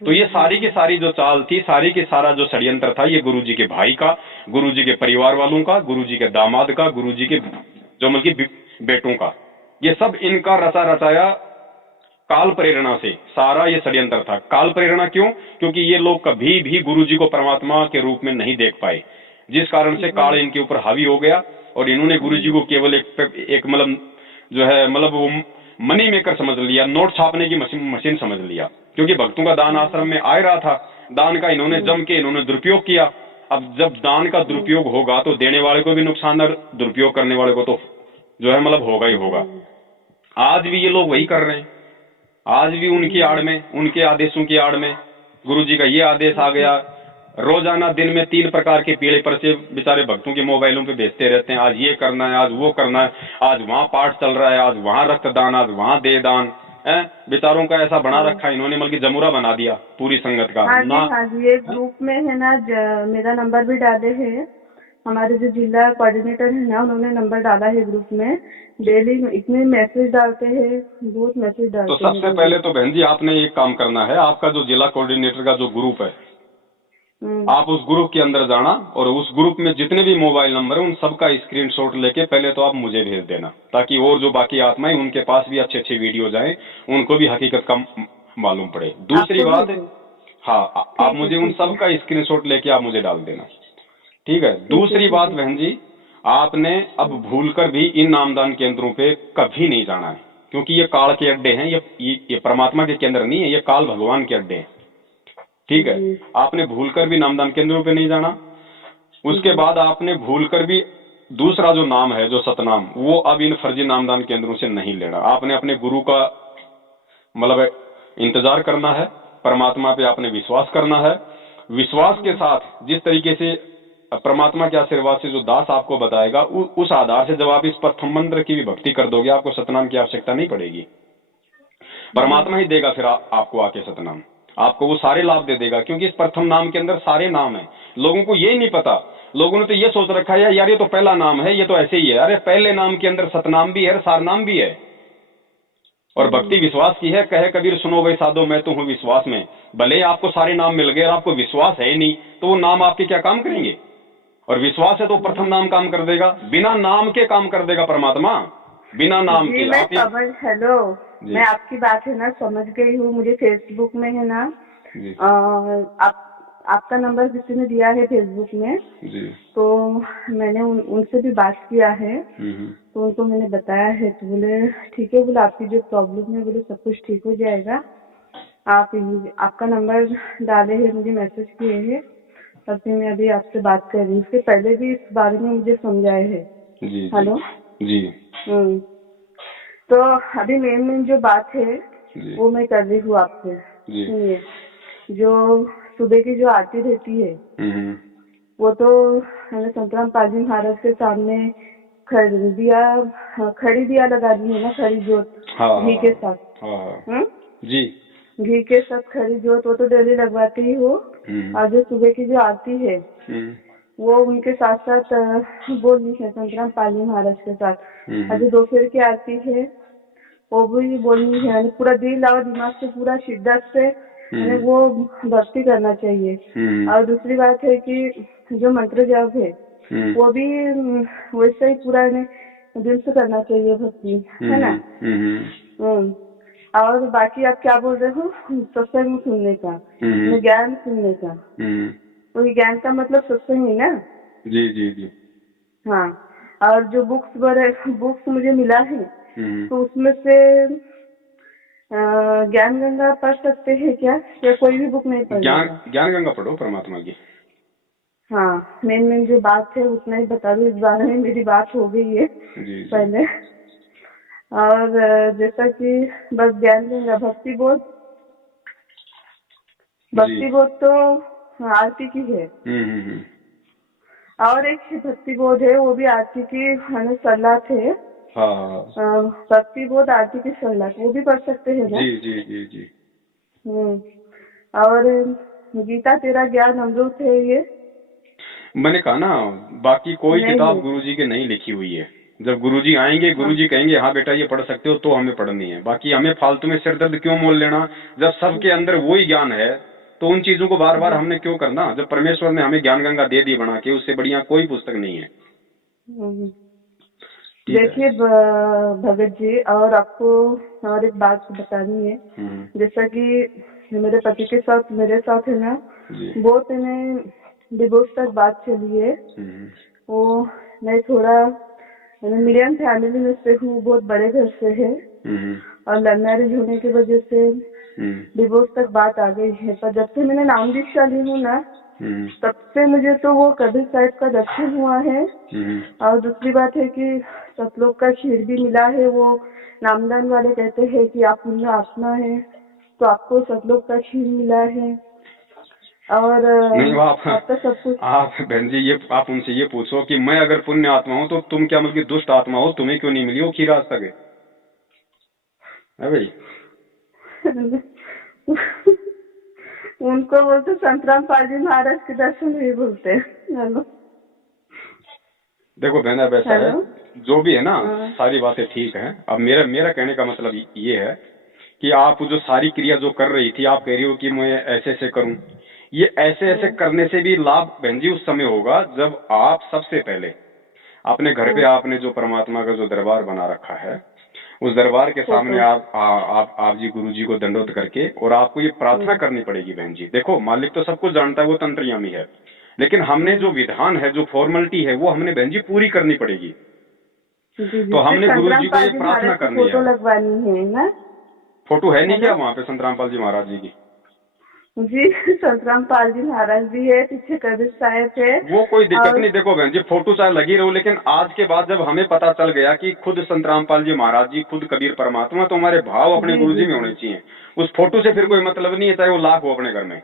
तो ये सारी की सारी जो चाल थी, सारी की सारा जो षड्यंत्र था, ये गुरुजी के भाई का, गुरुजी के परिवार वालों का, गुरुजी के दामाद का, गुरुजी के जो मतलब बेटों का, ये सब इनका रचा रचाया काल प्रेरणा से सारा ये षड्यंत्र था। काल प्रेरणा क्यों? क्योंकि ये लोग कभी भी गुरु जी को परमात्मा के रूप में नहीं देख पाए, जिस कारण से काल इनके ऊपर हावी हो गया और इन्होंने गुरु जी को केवल एक मतलब जो है मतलब वो मनी मेकर समझ लिया, नोट छापने की मशीन समझ लिया। क्योंकि भक्तों का दान आश्रम में आ रहा था, दान का इन्होंने जम के इन्होंने दुरुपयोग किया। अब जब दान का दुरुपयोग होगा तो देने वाले को भी नुकसान और दुरुपयोग करने वाले को तो जो है मतलब होगा ही होगा। आज भी ये लोग वही कर रहे हैं, आज भी उनकी आड़ में, उनके आदेशों की आड़ में गुरु जी का ये आदेश आ गया। रोजाना दिन में 3 प्रकार के पीले पर्चे बेचारे भक्तों के मोबाइलों पे भेजते रहते हैं, आज ये करना है, आज वो करना है, आज वहां पाठ चल रहा है, आज वहां रक्तदान, आज वहां दे दान। बेचारों का ऐसा बना रखा इन्होंने, बल्कि जमुरा बना दिया पूरी संगत का। हाँ जी, एक ग्रुप में है ना, मेरा नंबर भी डाले है, हमारे जो जिला कोऑर्डिनेटर है ना, उन्होंने नंबर डाला है ग्रुप में। डेली इतने मैसेज डालते हैं, बहुत मैसेज डालते हैं। तो सबसे पहले तो बहन जी आपने एक काम करना है, आपका जो जिला कोऑर्डिनेटर का जो ग्रुप है, आप उस ग्रुप के अंदर जाना और उस ग्रुप में जितने भी मोबाइल नंबर है उन सबका स्क्रीनशॉट लेके पहले तो आप मुझे भेज देना, ताकि और जो बाकी आत्माएं उनके पास भी अच्छे अच्छे वीडियो जाए, उनको भी हकीकत का मालूम पड़े। दूसरी बात, हाँ, आप मुझे उन सबका स्क्रीनशॉट लेके आप मुझे डाल देना, ठीक है। दूसरी बात बहन जी, आपने अब भूलकर भी इन नामदान केंद्रों पे कभी नहीं जाना है, क्योंकि ये काल के अड्डे हैं, ये परमात्मा के केंद्र नहीं है, ये काल भगवान के अड्डे हैं, ठीक है। आपने भूलकर भी नामदान केंद्रों पे नहीं जाना। उसके बाद आपने भूलकर भी दूसरा जो नाम है, जो सतनाम, वो अब इन फर्जी नामदान केंद्रों से नहीं लेना। आपने अपने गुरु का मतलब इंतजार करना है, परमात्मा पे आपने विश्वास करना है। विश्वास के साथ जिस तरीके से परमात्मा के आशीर्वाद से जो दास आपको बताएगा, उस आधार से जब आप इस प्रथम मंत्र की भी भक्ति कर दोगे, आपको सतनाम की आवश्यकता नहीं पड़ेगी। परमात्मा ही देगा फिर आपको आके सतनाम, आपको वो सारे लाभ दे देगा, क्योंकि इस प्रथम नाम के अंदर सारे नाम हैं। लोगों को यही नहीं पता, लोगों ने तो ये सोच रखा है यार ये तो पहला नाम है, ये तो ऐसे ही है। अरे पहले नाम के अंदर सतनाम भी है, सार नाम भी है। और भक्ति विश्वास की है, कहे कबीर सुनो भाई साधो मैं तो हूँ विश्वास में। भले ही आपको सारे नाम मिल गए और आपको विश्वास है ही नहीं, तो वो नाम आपके क्या काम करेंगे? और विश्वास है तो प्रथम नाम काम कर देगा, बिना नाम के काम कर देगा परमात्मा, बिना नाम के। हेलो, मैं आपकी बात है ना समझ गई हूँ। मुझे फेसबुक में है ना आपका नंबर किसी ने दिया है फेसबुक में जी। तो मैंने उनसे भी बात किया है, तो उनको मैंने बताया है, तो बोले ठीक है, बोले आपकी जो प्रॉब्लम है बोले सब कुछ ठीक हो जाएगा। आपका नंबर डाले हैं, मुझे मैसेज किए हैं, तब से मैं अभी आपसे बात कर रही हूँ। उसके पहले भी इस बारे में मुझे समझाए है। हेलो जी। तो अभी मेन जो बात है वो मैं कर रही हूँ आपसे। सुनिए, जो सुबह की जो आरती रहती है वो तो संतराम पाल जी महाराज के सामने खड़ी दिया लगा दी है ना, खड़ी जोत घी के साथ। जी, घी के साथ खड़ी जोत वो तो डेली लगवाती ही हो। और जो सुबह की जो आरती है वो उनके साथ साथ बोलनी है संतराम पाल जी महाराज के साथ। और जो दोपहर की आरती है वो भी बोलनी है, पूरा दिल और दिमाग से पूरा शिद्दत से वो भक्ति करना चाहिए। और दूसरी बात है कि जो मंत्र जाप है वो भी वैसे ही पूरा दिल से करना चाहिए भक्ति, है ना। और बाकी आप क्या बोल रहे हो, सत्संग सुनने का, ज्ञान सुनने का, वही ज्ञान का मतलब सत्संग ही ना। जी जी जी। हाँ, और जो बुक्स मुझे मिला है तो उसमें से ज्ञान गंगा पढ़ सकते हैं क्या, या कोई भी बुक नहीं पढ़? ज्ञान गंगा पढ़ो परमात्मा की। हाँ, मेन जो बात है उतना ही बता दो, इस बारे में मेरी बात हो गई है जी। पहले। और जैसा कि बस ज्ञान गंगा, भक्ति बोध तो आरती की है। और एक भक्ति बोध है, वो भी आरती की सलात है। भक्ति बोध आरती की सलात, वो भी पढ़ सकते हैं ना। जी जी जी जी। और गीता तेरा ज्ञान अमृत है, ये मैंने कहा ना, बाकी कोई किताब गुरुजी के नहीं लिखी हुई है। जब गुरुजी आएंगे, गुरुजी कहेंगे हाँ बेटा ये पढ़ सकते हो, तो हमें पढ़नी है। बाकी हमें फालतू में सिरदर्द क्यों मोल लेना, जब सबके अंदर वही ज्ञान है तो उन चीजों को बार बार हमने क्यों करना। जब परमेश्वर ने हमें ज्ञान गंगा दे दी बना के, उससे बढ़िया कोई पुस्तक नहीं है। ठीक है। देखिए भगत जी, और आपको और एक बात बतानी है। जैसा कि मेरे पति के साथ मेरे साथ है ना, जी। बहुत इन्हें डिवोर्स तक बात चली है। वो मैं थोड़ा मीडियम फैमिली में से हूँ, बहुत बड़े घर से है, और लव मैरिज होने की वजह से डिवोर्स तक बात आ गई है। पर जब से मैंने नाम दीक्षा ली हूँ ना, तब से मुझे तो वो कबीर साहिब का दर्शन हुआ है। और दूसरी बात है कि सतलोक का खीर भी मिला है। वो नामदान वाले कहते हैं कि आप पुण्य आत्मा है, तो आपको सतलोक का खीर मिला है। और नहीं, वो आपका सब कुछ। आप बहन जी, ये आप उनसे ये पूछो कि मैं अगर पुण्य आत्मा हूँ तो तुम क्या मतलब कि दुष्ट आत्मा हो, तुम्हें क्यों नहीं मिली वो खीर आज तक है भाई? उनको बोलते संतराम पाल जी महाराज के दर्शन भी बोलते हैं। हेलो, देखो बहना, वैसा है जो भी है ना, सारी बातें ठीक है। अब मेरा मेरा कहने का मतलब ये है कि आप जो सारी क्रिया जो कर रही थी, आप कह रही हो कि मैं ऐसे ऐसे करूं, ये ऐसे ऐसे करने से भी लाभ बहन जी उस समय होगा जब आप सबसे पहले अपने घर पे आपने जो परमात्मा का जो दरबार बना रखा है, उस दरबार के सामने आप जी गुरु जी को दंडोत करके, और आपको ये प्रार्थना करनी पड़ेगी बहन जी। देखो, मालिक तो सब कुछ जानता है, वो तंत्रयामी है, लेकिन हमने जो विधान है, जो फॉर्मेलिटी है, वो हमने बहन जी पूरी करनी पड़ेगी। तो हमने गुरु जी को ये प्रार्थना करनी है। फोटो लगवानी है ना? फोटो है नहीं क्या वहाँ पे संतराम पाल जी महाराज जी की? जी, संतराम पाल जी महाराज भी है, पीछे कबीर साहब है। वो कोई दिक्कत नहीं। देखो बहन जी, फोटो चाहे लगी रहो, लेकिन आज के बाद जब हमें पता चल गया कि खुद संतराम पाल जी महाराज जी, खुद कबीर परमात्मा, तो हमारे भाव अपने गुरु जी में होने चाहिए। उस फोटो से फिर कोई मतलब नहीं है, चाहे वो लाख हो अपने घर में।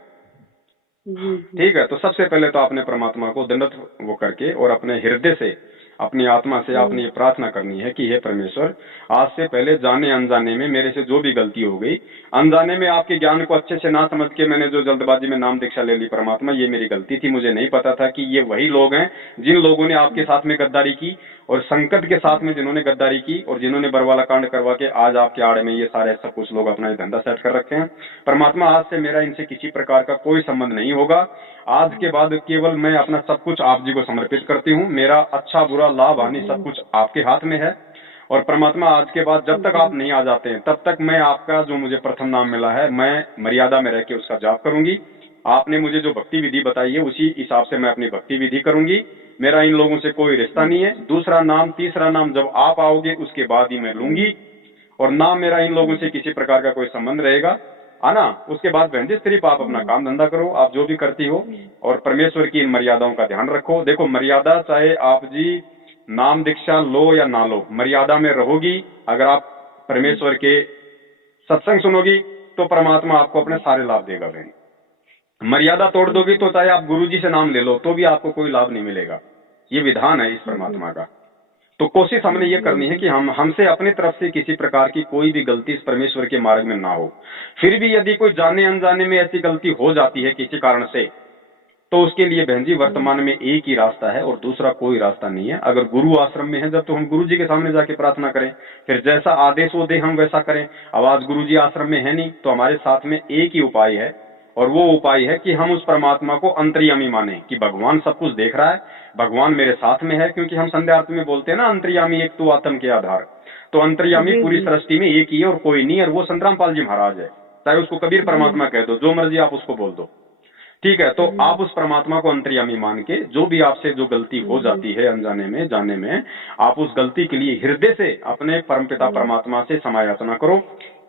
ठीक है, तो सबसे पहले तो आपने परमात्मा को दंडवत वो करके और अपने हृदय से, अपनी आत्मा से आपने ये प्रार्थना करनी है कि हे परमेश्वर, आज से पहले जाने अनजाने में मेरे से जो भी गलती हो गई, अनजाने में आपके ज्ञान को अच्छे से ना समझ के मैंने जो जल्दबाजी में नाम दीक्षा ले ली, परमात्मा ये मेरी गलती थी। मुझे नहीं पता था कि ये वही लोग हैं जिन लोगों ने आपके साथ में गद्दारी की, और संकट के साथ में जिन्होंने गद्दारी की, और जिन्होंने बरवाला कांड करवा के आज आपके आड़ में ये सारे सब कुछ लोग अपना ये धंधा सेट कर रखे हैं। परमात्मा, आज से मेरा इनसे किसी प्रकार का कोई संबंध नहीं होगा। आज के बाद केवल मैं अपना सब कुछ आप जी को समर्पित करती हूँ। मेरा अच्छा बुरा लाभ हानि सब कुछ आपके हाथ में है। और परमात्मा, आज के बाद जब तक आप नहीं आ जाते हैं, तब तक मैं आपका जो मुझे प्रथम नाम मिला है, मैं मर्यादा में रह के उसका जाप करूंगी। आपने मुझे जो भक्ति विधि बताई है, उसी हिसाब से मैं अपनी भक्ति विधि करूंगी। मेरा इन लोगों से कोई रिश्ता नहीं है। दूसरा नाम, तीसरा नाम जब आप आओगे उसके बाद ही मैं लूंगी, और ना मेरा इन लोगों से किसी प्रकार का कोई संबंध रहेगा, आना। उसके बाद बहन जी, सिर्फ आप अपना काम धंधा करो, आप जो भी करती हो, और परमेश्वर की इन मर्यादाओं का ध्यान रखो। देखो, मर्यादा चाहे आप जी नाम दीक्षा लो या ना लो, मर्यादा में रहोगी। अगर आप परमेश्वर के सत्संग सुनोगी तो परमात्मा आपको अपने सारे लाभ देगा बहन। मर्यादा तोड़ दोगी तो चाहे आप गुरु जी से नाम ले लो तो भी आपको कोई लाभ नहीं मिलेगा। ये विधान है इस परमात्मा का। तो कोशिश हमने ये करनी है कि हमसे अपनी तरफ से किसी प्रकार की कोई भी गलती इस परमेश्वर के मार्ग में ना हो। फिर भी यदि कोई जाने अनजाने में ऐसी गलती हो जाती है किसी कारण से, तो उसके लिए बहन जी वर्तमान में एक ही रास्ता है और दूसरा कोई रास्ता नहीं है। अगर गुरु आश्रम में है जब, तो हम गुरु जी के सामने जाके प्रार्थना करें, फिर जैसा आदेश वो दे हम वैसा करें। अब आज गुरु जी आश्रम में है नहीं, तो हमारे साथ में एक ही उपाय है, और वो उपाय है कि हम उस परमात्मा को अंतर्यामी माने कि भगवान सब कुछ देख रहा है, भगवान मेरे साथ में है। क्योंकि हम संध्या आरती में बोलते हैं ना, अंतर्यामी एक तो आत्म के आधार। तो अंतर्यामी पूरी सृष्टि में एक ही है और कोई नहीं है, और वो संतराम पाल जी महाराज है। चाहे उसको कबीर परमात्मा कह दो, जो मर्जी आप उसको बोल दो, ठीक है। तो आप उस परमात्मा को अंतर्यामी मान के, जो भी आपसे जो गलती हो जाती है अनजाने में जाने में, आप उस गलती के लिए हृदय से अपने परमपिता परमात्मा से समायाचना करो।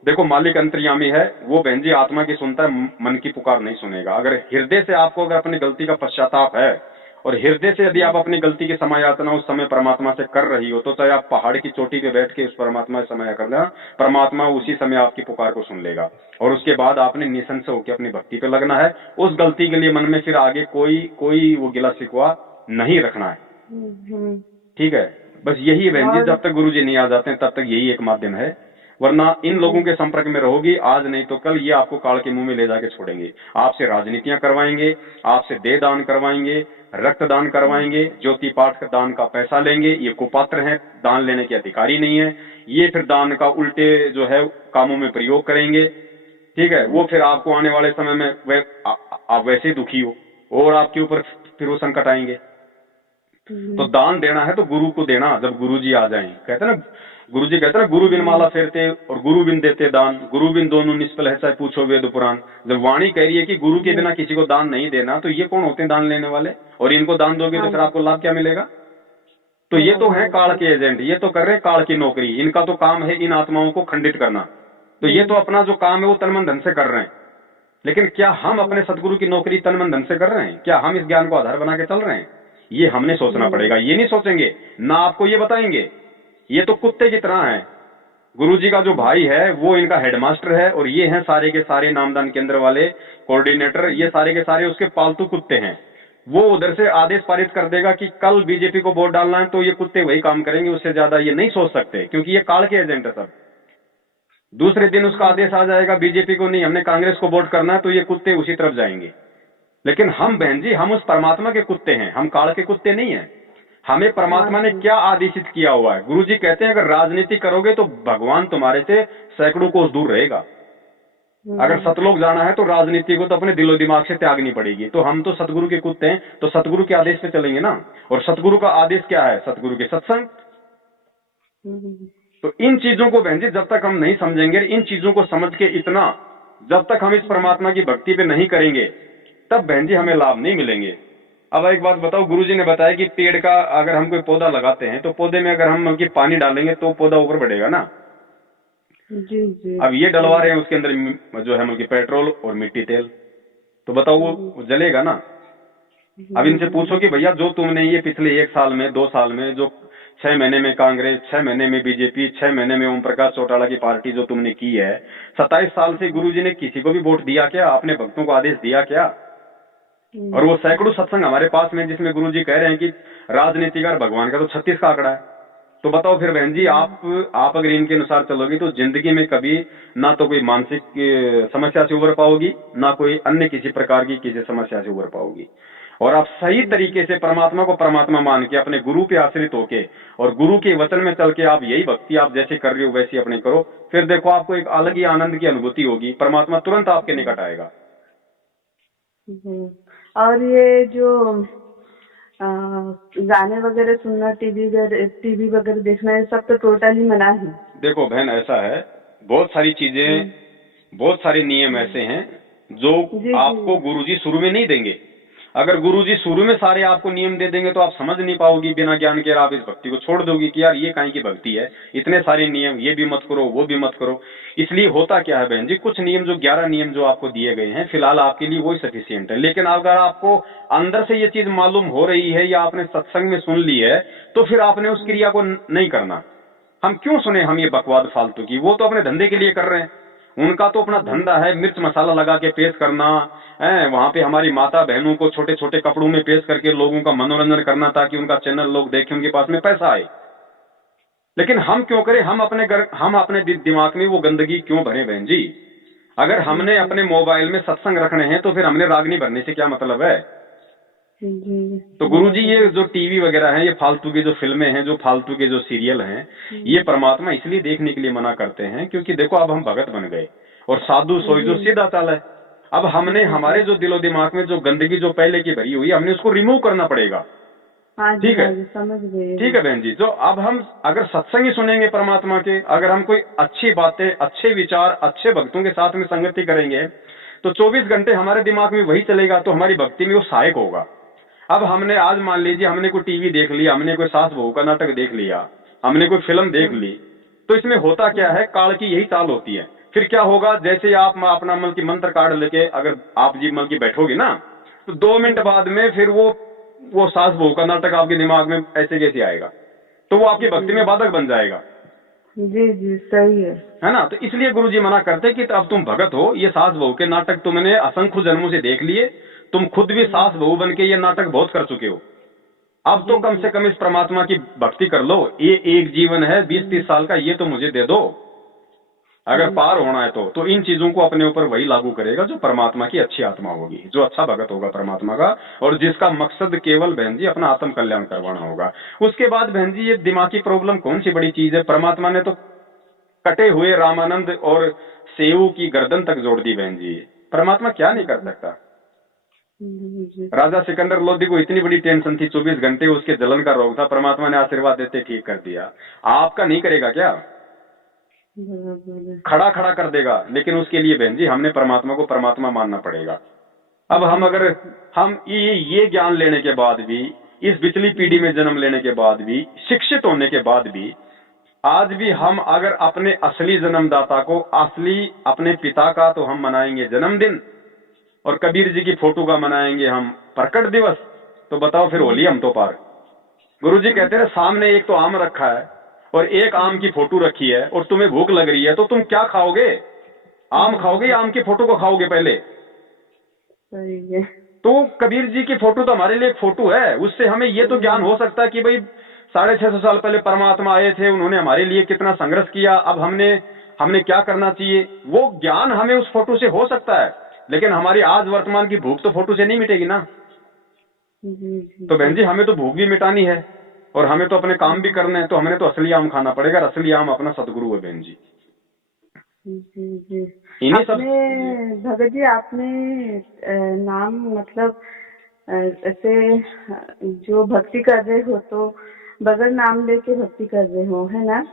देखो, मालिक अंतर्यामी है, वो बहन जी आत्मा की सुनता है, मन की पुकार नहीं सुनेगा। अगर हृदय से आपको अगर अपनी गलती का पश्चाताप है, और हृदय से यदि आप अपनी गलती की समायाचना उस समय परमात्मा से कर रही हो, तो चाहे आप पहाड़ की चोटी पे बैठ के उस परमात्मा से समाया कर लेना, परमात्मा उसी समय आपकी पुकार को सुन लेगा। और उसके बाद आपने निसंशय होकर अपनी भक्ति पे लगना है। उस गलती के लिए मन में फिर आगे कोई वो गिला शिकवा नहीं रखना है, ठीक है। बस यही बहन जी, जब तक गुरु जी नहीं आ जाते हैं तब तक यही एक माध्यम है। वरना इन लोगों के संपर्क में रहोगी, आज नहीं तो कल ये आपको काल के मुंह में ले जाके छोड़ेंगे। आपसे राजनीतियां करवाएंगे, आपसे देह दान करवाएंगे, रक्तदान करवाएंगे, ज्योति पाठ दान का पैसा लेंगे। ये कुपात्र हैं, दान लेने के अधिकारी नहीं है। ये फिर दान का उल्टे जो है कामों में प्रयोग करेंगे, ठीक है। वो फिर आपको आने वाले समय में आप वैसे दुखी हो और आपके ऊपर फिर वो संकट आएंगे। तो दान देना है तो गुरु को देना। जब गुरु जी आ जाएं, कहते ना, गुरु जी कहते ना, गुरु बिन माला फेरते और गुरु बिन देते दान, गुरु बिन दोनों निष्फल है चाहे पूछो वेद पुराण। जब वाणी कह रही है कि गुरु के बिना किसी को दान नहीं देना, तो ये कौन होते हैं दान लेने वाले? और इनको दान दोगे तो फिर आपको लाभ क्या मिलेगा? तो ये तो है काल के एजेंट, ये तो कर रहे हैं काल की नौकरी। इनका तो काम है इन आत्माओं को खंडित करना। तो ये तो अपना जो काम है वो तन मन धन से कर रहे हैं। लेकिन क्या हम अपने सदगुरु की नौकरी तन मन धन से कर रहे हैं? क्या हम इस ज्ञान को आधार बना के चल रहे हैं? ये हमने सोचना पड़ेगा। ये नहीं सोचेंगे ना आपको ये बताएंगे। ये तो कुत्ते की तरह है। गुरु जी का जो भाई है वो इनका हेडमास्टर है, और ये हैं सारे के सारे नामदान केंद्र वाले कोऑर्डिनेटर। ये सारे के सारे उसके पालतू कुत्ते हैं। वो उधर से आदेश पारित कर देगा कि कल बीजेपी को वोट डालना है, तो ये कुत्ते वही काम करेंगे। उससे ज्यादा ये नहीं सोच सकते, क्योंकि ये काल के एजेंट है सब। दूसरे दिन उसका आदेश आ जाएगा बीजेपी को नहीं, हमने कांग्रेस को वोट करना है, तो ये कुत्ते उसी तरफ जाएंगे। लेकिन हम बहन जी, हम उस परमात्मा के कुत्ते हैं, हम काल के कुत्ते नहीं हैं। हमें परमात्मा ने क्या आदेशित किया हुआ है? गुरु जी कहते हैं अगर राजनीति करोगे तो भगवान तुम्हारे से सैकड़ों कोस दूर रहेगा। अगर सतलोक जाना है तो राजनीति को तो अपने दिलो दिमाग से त्यागनी पड़ेगी। तो हम तो सतगुरु के कुत्ते हैं, तो सतगुरु के आदेश पे चलेंगे ना। और सतगुरु का आदेश क्या है? सतगुरु के सत्संग। तो इन चीजों को बहन जी जब तक हम नहीं समझेंगे, इन चीजों को समझ के इतना जब तक हम इस परमात्मा की भक्ति पे नहीं करेंगे, तब बहन जी हमें लाभ नहीं मिलेंगे। अब एक बात बताओ, गुरुजी ने बताया कि पेड़ का अगर हम कोई पौधा लगाते हैं तो पौधे में अगर हम पानी डालेंगे तो पौधा ऊपर बढ़ेगा ना। जी जी। अब ये डलवा रहे हैं उसके अंदर जो है मतलब पेट्रोल और मिट्टी तेल, तो बताओ वो जलेगा ना। अब इनसे पूछो कि भैया जो तुमने ये पिछले 1 साल में 2 साल में जो 6 महीने में कांग्रेस, 6 महीने में बीजेपी, 6 महीने में ओम प्रकाश चौटाला की पार्टी जो तुमने की है, 27 साल से गुरुजी ने किसी को भी वोट दिया क्या? अपने भक्तों को आदेश दिया क्या? और वो सैकड़ों सत्संग हमारे पास में जिसमें गुरुजी कह रहे हैं कि राजनीतिकार भगवान का तो 36 का आंकड़ा है। तो बताओ फिर बहन जी, आप अगर इनके अनुसार चलोगी तो जिंदगी में कभी ना तो कोई मानसिक समस्या से उबर पाओगी, ना कोई अन्य किसी प्रकार की किसी समस्या से उबर पाओगी। और आप सही तरीके से परमात्मा को परमात्मा मान के अपने गुरु पे आश्रित होके और गुरु के वचन में चल के आप यही भक्ति आप जैसे कर रही हो वैसी अपने करो, फिर देखो आपको एक अलग ही आनंद की अनुभूति होगी। परमात्मा तुरंत आपके निकट आएगा। और ये जो गाने वगैरह सुनना, टीवी वगैरह देखना, ये सब तो टोटली मना है। देखो बहन, ऐसा है, बहुत सारी चीजें, बहुत सारे नियम ऐसे हैं जो आपको गुरुजी शुरू में नहीं देंगे। अगर गुरुजी शुरू में सारे आपको नियम दे देंगे तो आप समझ नहीं पाओगी। बिना ज्ञान के आप इस भक्ति को छोड़ दोगी कि यार ये काहे की भक्ति है, इतने सारे नियम, ये भी मत करो वो भी मत करो। इसलिए होता क्या है बहन जी, कुछ नियम जो 11 नियम जो आपको दिए गए हैं फिलहाल आपके लिए वही सफिशिएंट है। लेकिन अगर आपको अंदर से ये चीज मालूम हो रही है या आपने सत्संग में सुन ली है, तो फिर आपने उस क्रिया को नहीं करना। हम क्यों सुने हम ये बकवाद फालतू की? वो तो अपने धंधे के लिए कर रहे हैं, उनका तो अपना धंधा है मिर्च मसाला लगा के पेश करना है। वहां पे हमारी माता बहनों को छोटे छोटे कपड़ों में पेश करके लोगों का मनोरंजन करना ताकि उनका चैनल लोग देखें, उनके पास में पैसा आए। लेकिन हम क्यों करें? हम अपने दिमाग में वो गंदगी क्यों भरे बहन जी? अगर हमने अपने मोबाइल में सत्संग रखने हैं तो फिर हमने रागनी भरने से क्या मतलब है? तो गुरुजी ये जो टीवी वगैरह है, ये फालतू की जो फिल्में हैं, जो फालतू के जो सीरियल हैं, ये परमात्मा इसलिए देखने के लिए मना करते हैं क्योंकि देखो अब हम भगत बन गए और साधु सोई जो सीधा चाल है। अब हमने हमारे जो दिलो दिमाग में जो गंदगी जो पहले की भरी हुई, हमने उसको रिमूव करना पड़ेगा। ठीक है, समझ गए। ठीक है बहन जी। जो अब हम अगर सत्संग ही सुनेंगे परमात्मा के, अगर हम कोई अच्छी बातें, अच्छे विचार, अच्छे भक्तों के साथ में संगति करेंगे तो 24 घंटे हमारे दिमाग में वही चलेगा, तो हमारी भक्ति में वो सहायक होगा। अब हमने आज मान लीजिए हमने कोई टीवी देख लिया, हमने कोई सास बहू का नाटक देख लिया, हमने कोई फिल्म देख ली, तो इसमें होता क्या है, काल की यही चाल होती है। फिर क्या होगा, जैसे आप अपना मन की मंत्र कार्ड लेके अगर आप जी मन की बैठोगे ना, तो 2 मिनट बाद में फिर वो सास बहू का नाटक आपके दिमाग में ऐसे कैसे आएगा, तो वो आपकी भक्ति में बाधक बन जाएगा। जी जी, सही है ना। तो इसलिए गुरुजी मना करते कि अब तुम भगत हो, ये सास बहू के नाटक तुमने असंख्य जन्मों से देख लिए, तुम खुद भी सास बहू बन के ये नाटक बहुत कर चुके हो। अब तो कम से कम इस परमात्मा की भक्ति कर लो। ये एक जीवन है 20-30 साल का, ये तो मुझे दे दो। अगर पार होना है तो इन चीजों को अपने ऊपर वही लागू करेगा जो परमात्मा की अच्छी आत्मा होगी, जो अच्छा भगत होगा परमात्मा का, और जिसका मकसद केवल बहन जी अपना आत्म कल्याण करवाना होगा। उसके बाद बहन जी ये दिमागी प्रॉब्लम कौन सी बड़ी चीज है? परमात्मा ने तो कटे हुए रामानंद और सेऊ की गर्दन तक जोड़ दी बहन जी। परमात्मा क्या नहीं कर सकता? जी। राजा सिकंदर लोधी को इतनी बड़ी टेंशन थी, 24 घंटे उसके जलन का रोग था, परमात्मा ने आशीर्वाद देते ठीक कर दिया। आपका नहीं करेगा क्या? बराबर है। खड़ा खड़ा कर देगा, लेकिन उसके लिए बहन जी हमने परमात्मा को परमात्मा मानना पड़ेगा। अब हम अगर हम ये ज्ञान लेने के बाद भी, इस पिछली पीढ़ी में जन्म लेने के बाद भी, शिक्षित होने के बाद भी, आज भी हम अगर अपने असली जन्मदाता को, असली अपने पिता का तो हम मनाएंगे जन्मदिन, और कबीर जी की फोटो का मनाएंगे हम प्रकट दिवस, तो बताओ फिर होली हम तो पार। गुरुजी कहते रहे सामने एक तो आम रखा है और एक आम की फोटो रखी है, और तुम्हें भूख लग रही है, तो तुम क्या खाओगे? आम खाओगे या आम की फोटो को खाओगे पहले? सही है। तो कबीर जी की फोटो तो हमारे लिए एक फोटो है, उससे हमें ये तो ज्ञान हो सकता है कि भाई 650 साल पहले परमात्मा आए थे, उन्होंने हमारे लिए कितना संघर्ष किया, अब हमने क्या करना चाहिए, वो ज्ञान हमें उस फोटो से हो सकता है। लेकिन हमारी आज वर्तमान की भूख तो फोटो से नहीं मिटेगी ना। तो बहन जी हमें तो भूख भी मिटानी है और हमें तो अपने काम भी करने हैं, तो हमें तो असली आम खाना पड़ेगा। असली आम अपना सदगुरु है बहन जी। जी। इन्हीं सब भगत जी आपने नाम मतलब ऐसे जो भक्ति कर रहे हो तो बगैर नाम लेके भक्ति कर रहे हो, है ना?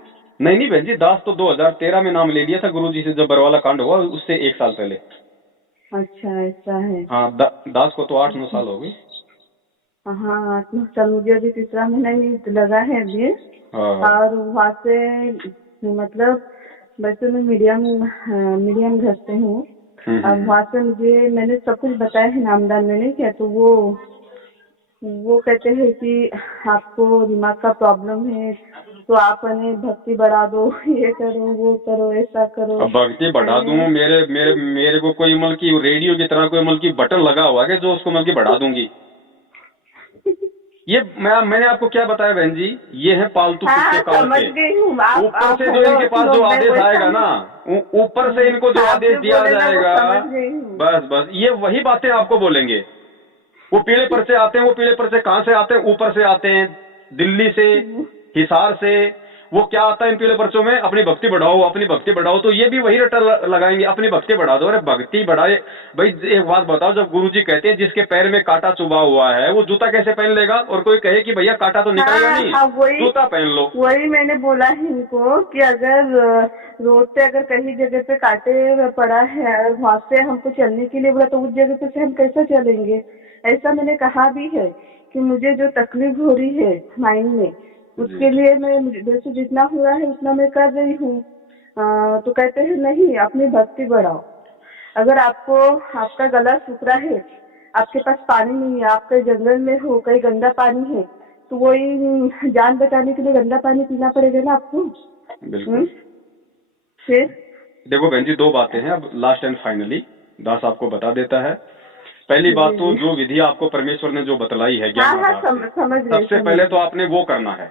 नहीं बहन जी, दास तो 2013 में नाम ले लिया था गुरुजी से, जब बरवाला कांड हुआ उससे 1 साल पहले। अच्छा ऐसा है। हाँ, दास को तो 8-9 साल हो गए। हाँ 8-9 साल, मुझे अभी 3रा महीना ही लगा है अभी। और वहाँ से मतलब वैसे मैं मीडियम घर से हूँ। अब वहाँ से मैंने सब कुछ बताया है, नामदान मैंने किया, तो वो कहते हैं कि आपको दिमाग का प्रॉब्लम है तो आप भक्ति बढ़ा दो, ये करो वो करो ऐसा करो। अब भक्ति बढ़ा दूं? मेरे को कोई मतलब की रेडियो की तरह कोई मतलब की बटन लगा हुआ है जो उसको मतलब की बढ़ा दूंगी? ये मैंने आपको क्या बताया बहन जी, ये है पालतू कुत्ते काल समझ के। गई हूँ। ऊपर से जो इनके पास जो आदेश आएगा ना, ऊपर से इनको जो आदेश दिया जाएगा, बस ये वही बातें आपको बोलेंगे। वो पीले पर्चे आते हैं, वो पीले पर्चे कहाँ से आते हैं? ऊपर से आते हैं, दिल्ली से, हिसार से। वो क्या आता है इन पीले पर्चों में? अपनी भक्ति बढ़ाओ, अपनी भक्ति बढ़ाओ। तो ये भी वही रटा लगाएंगे, अपनी भक्ति बढ़ा दो। अरे भक्ति बढ़ाए भाई, एक बात बताओ, जब गुरुजी कहते हैं जिसके पैर में कांटा चुभा हुआ है वो जूता कैसे पहन लेगा? और कोई कहे कि भैया कांटा तो निकलेगा नहीं, जूता पहन लो। वही मैंने बोला है इनको कि अगर रोड पे अगर कहीं जगह पे कांटे पड़ा है और वहाँ से हमको चलने के लिए बोला तो उस जगह पे से हम कैसे चलेंगे? ऐसा मैंने कहा भी है कि मुझे जो तकलीफ हो रही है माइंड में, उसके लिए मैं जैसे जितना हो रहा है उतना मैं कर रही हूँ। तो कहते हैं नहीं, अपनी भक्ति बढ़ाओ। अगर आपका गला सूख रहा है, आपके पास पानी नहीं है, आप कहीं जंगल में हो, कहीं गंदा पानी है, तो वही जान बचाने के लिए गंदा पानी पीना पड़ेगा ना आपको। बिल्कुल। फिर देखो बहन जी, 2 बातें हैं, अब लास्ट एंड फाइनली दास आपको बता देता है। पहली बात तो जो विधि आपको परमेश्वर ने जो बतलाई है ज्ञान सबसे पहले तो आपने वो करना है।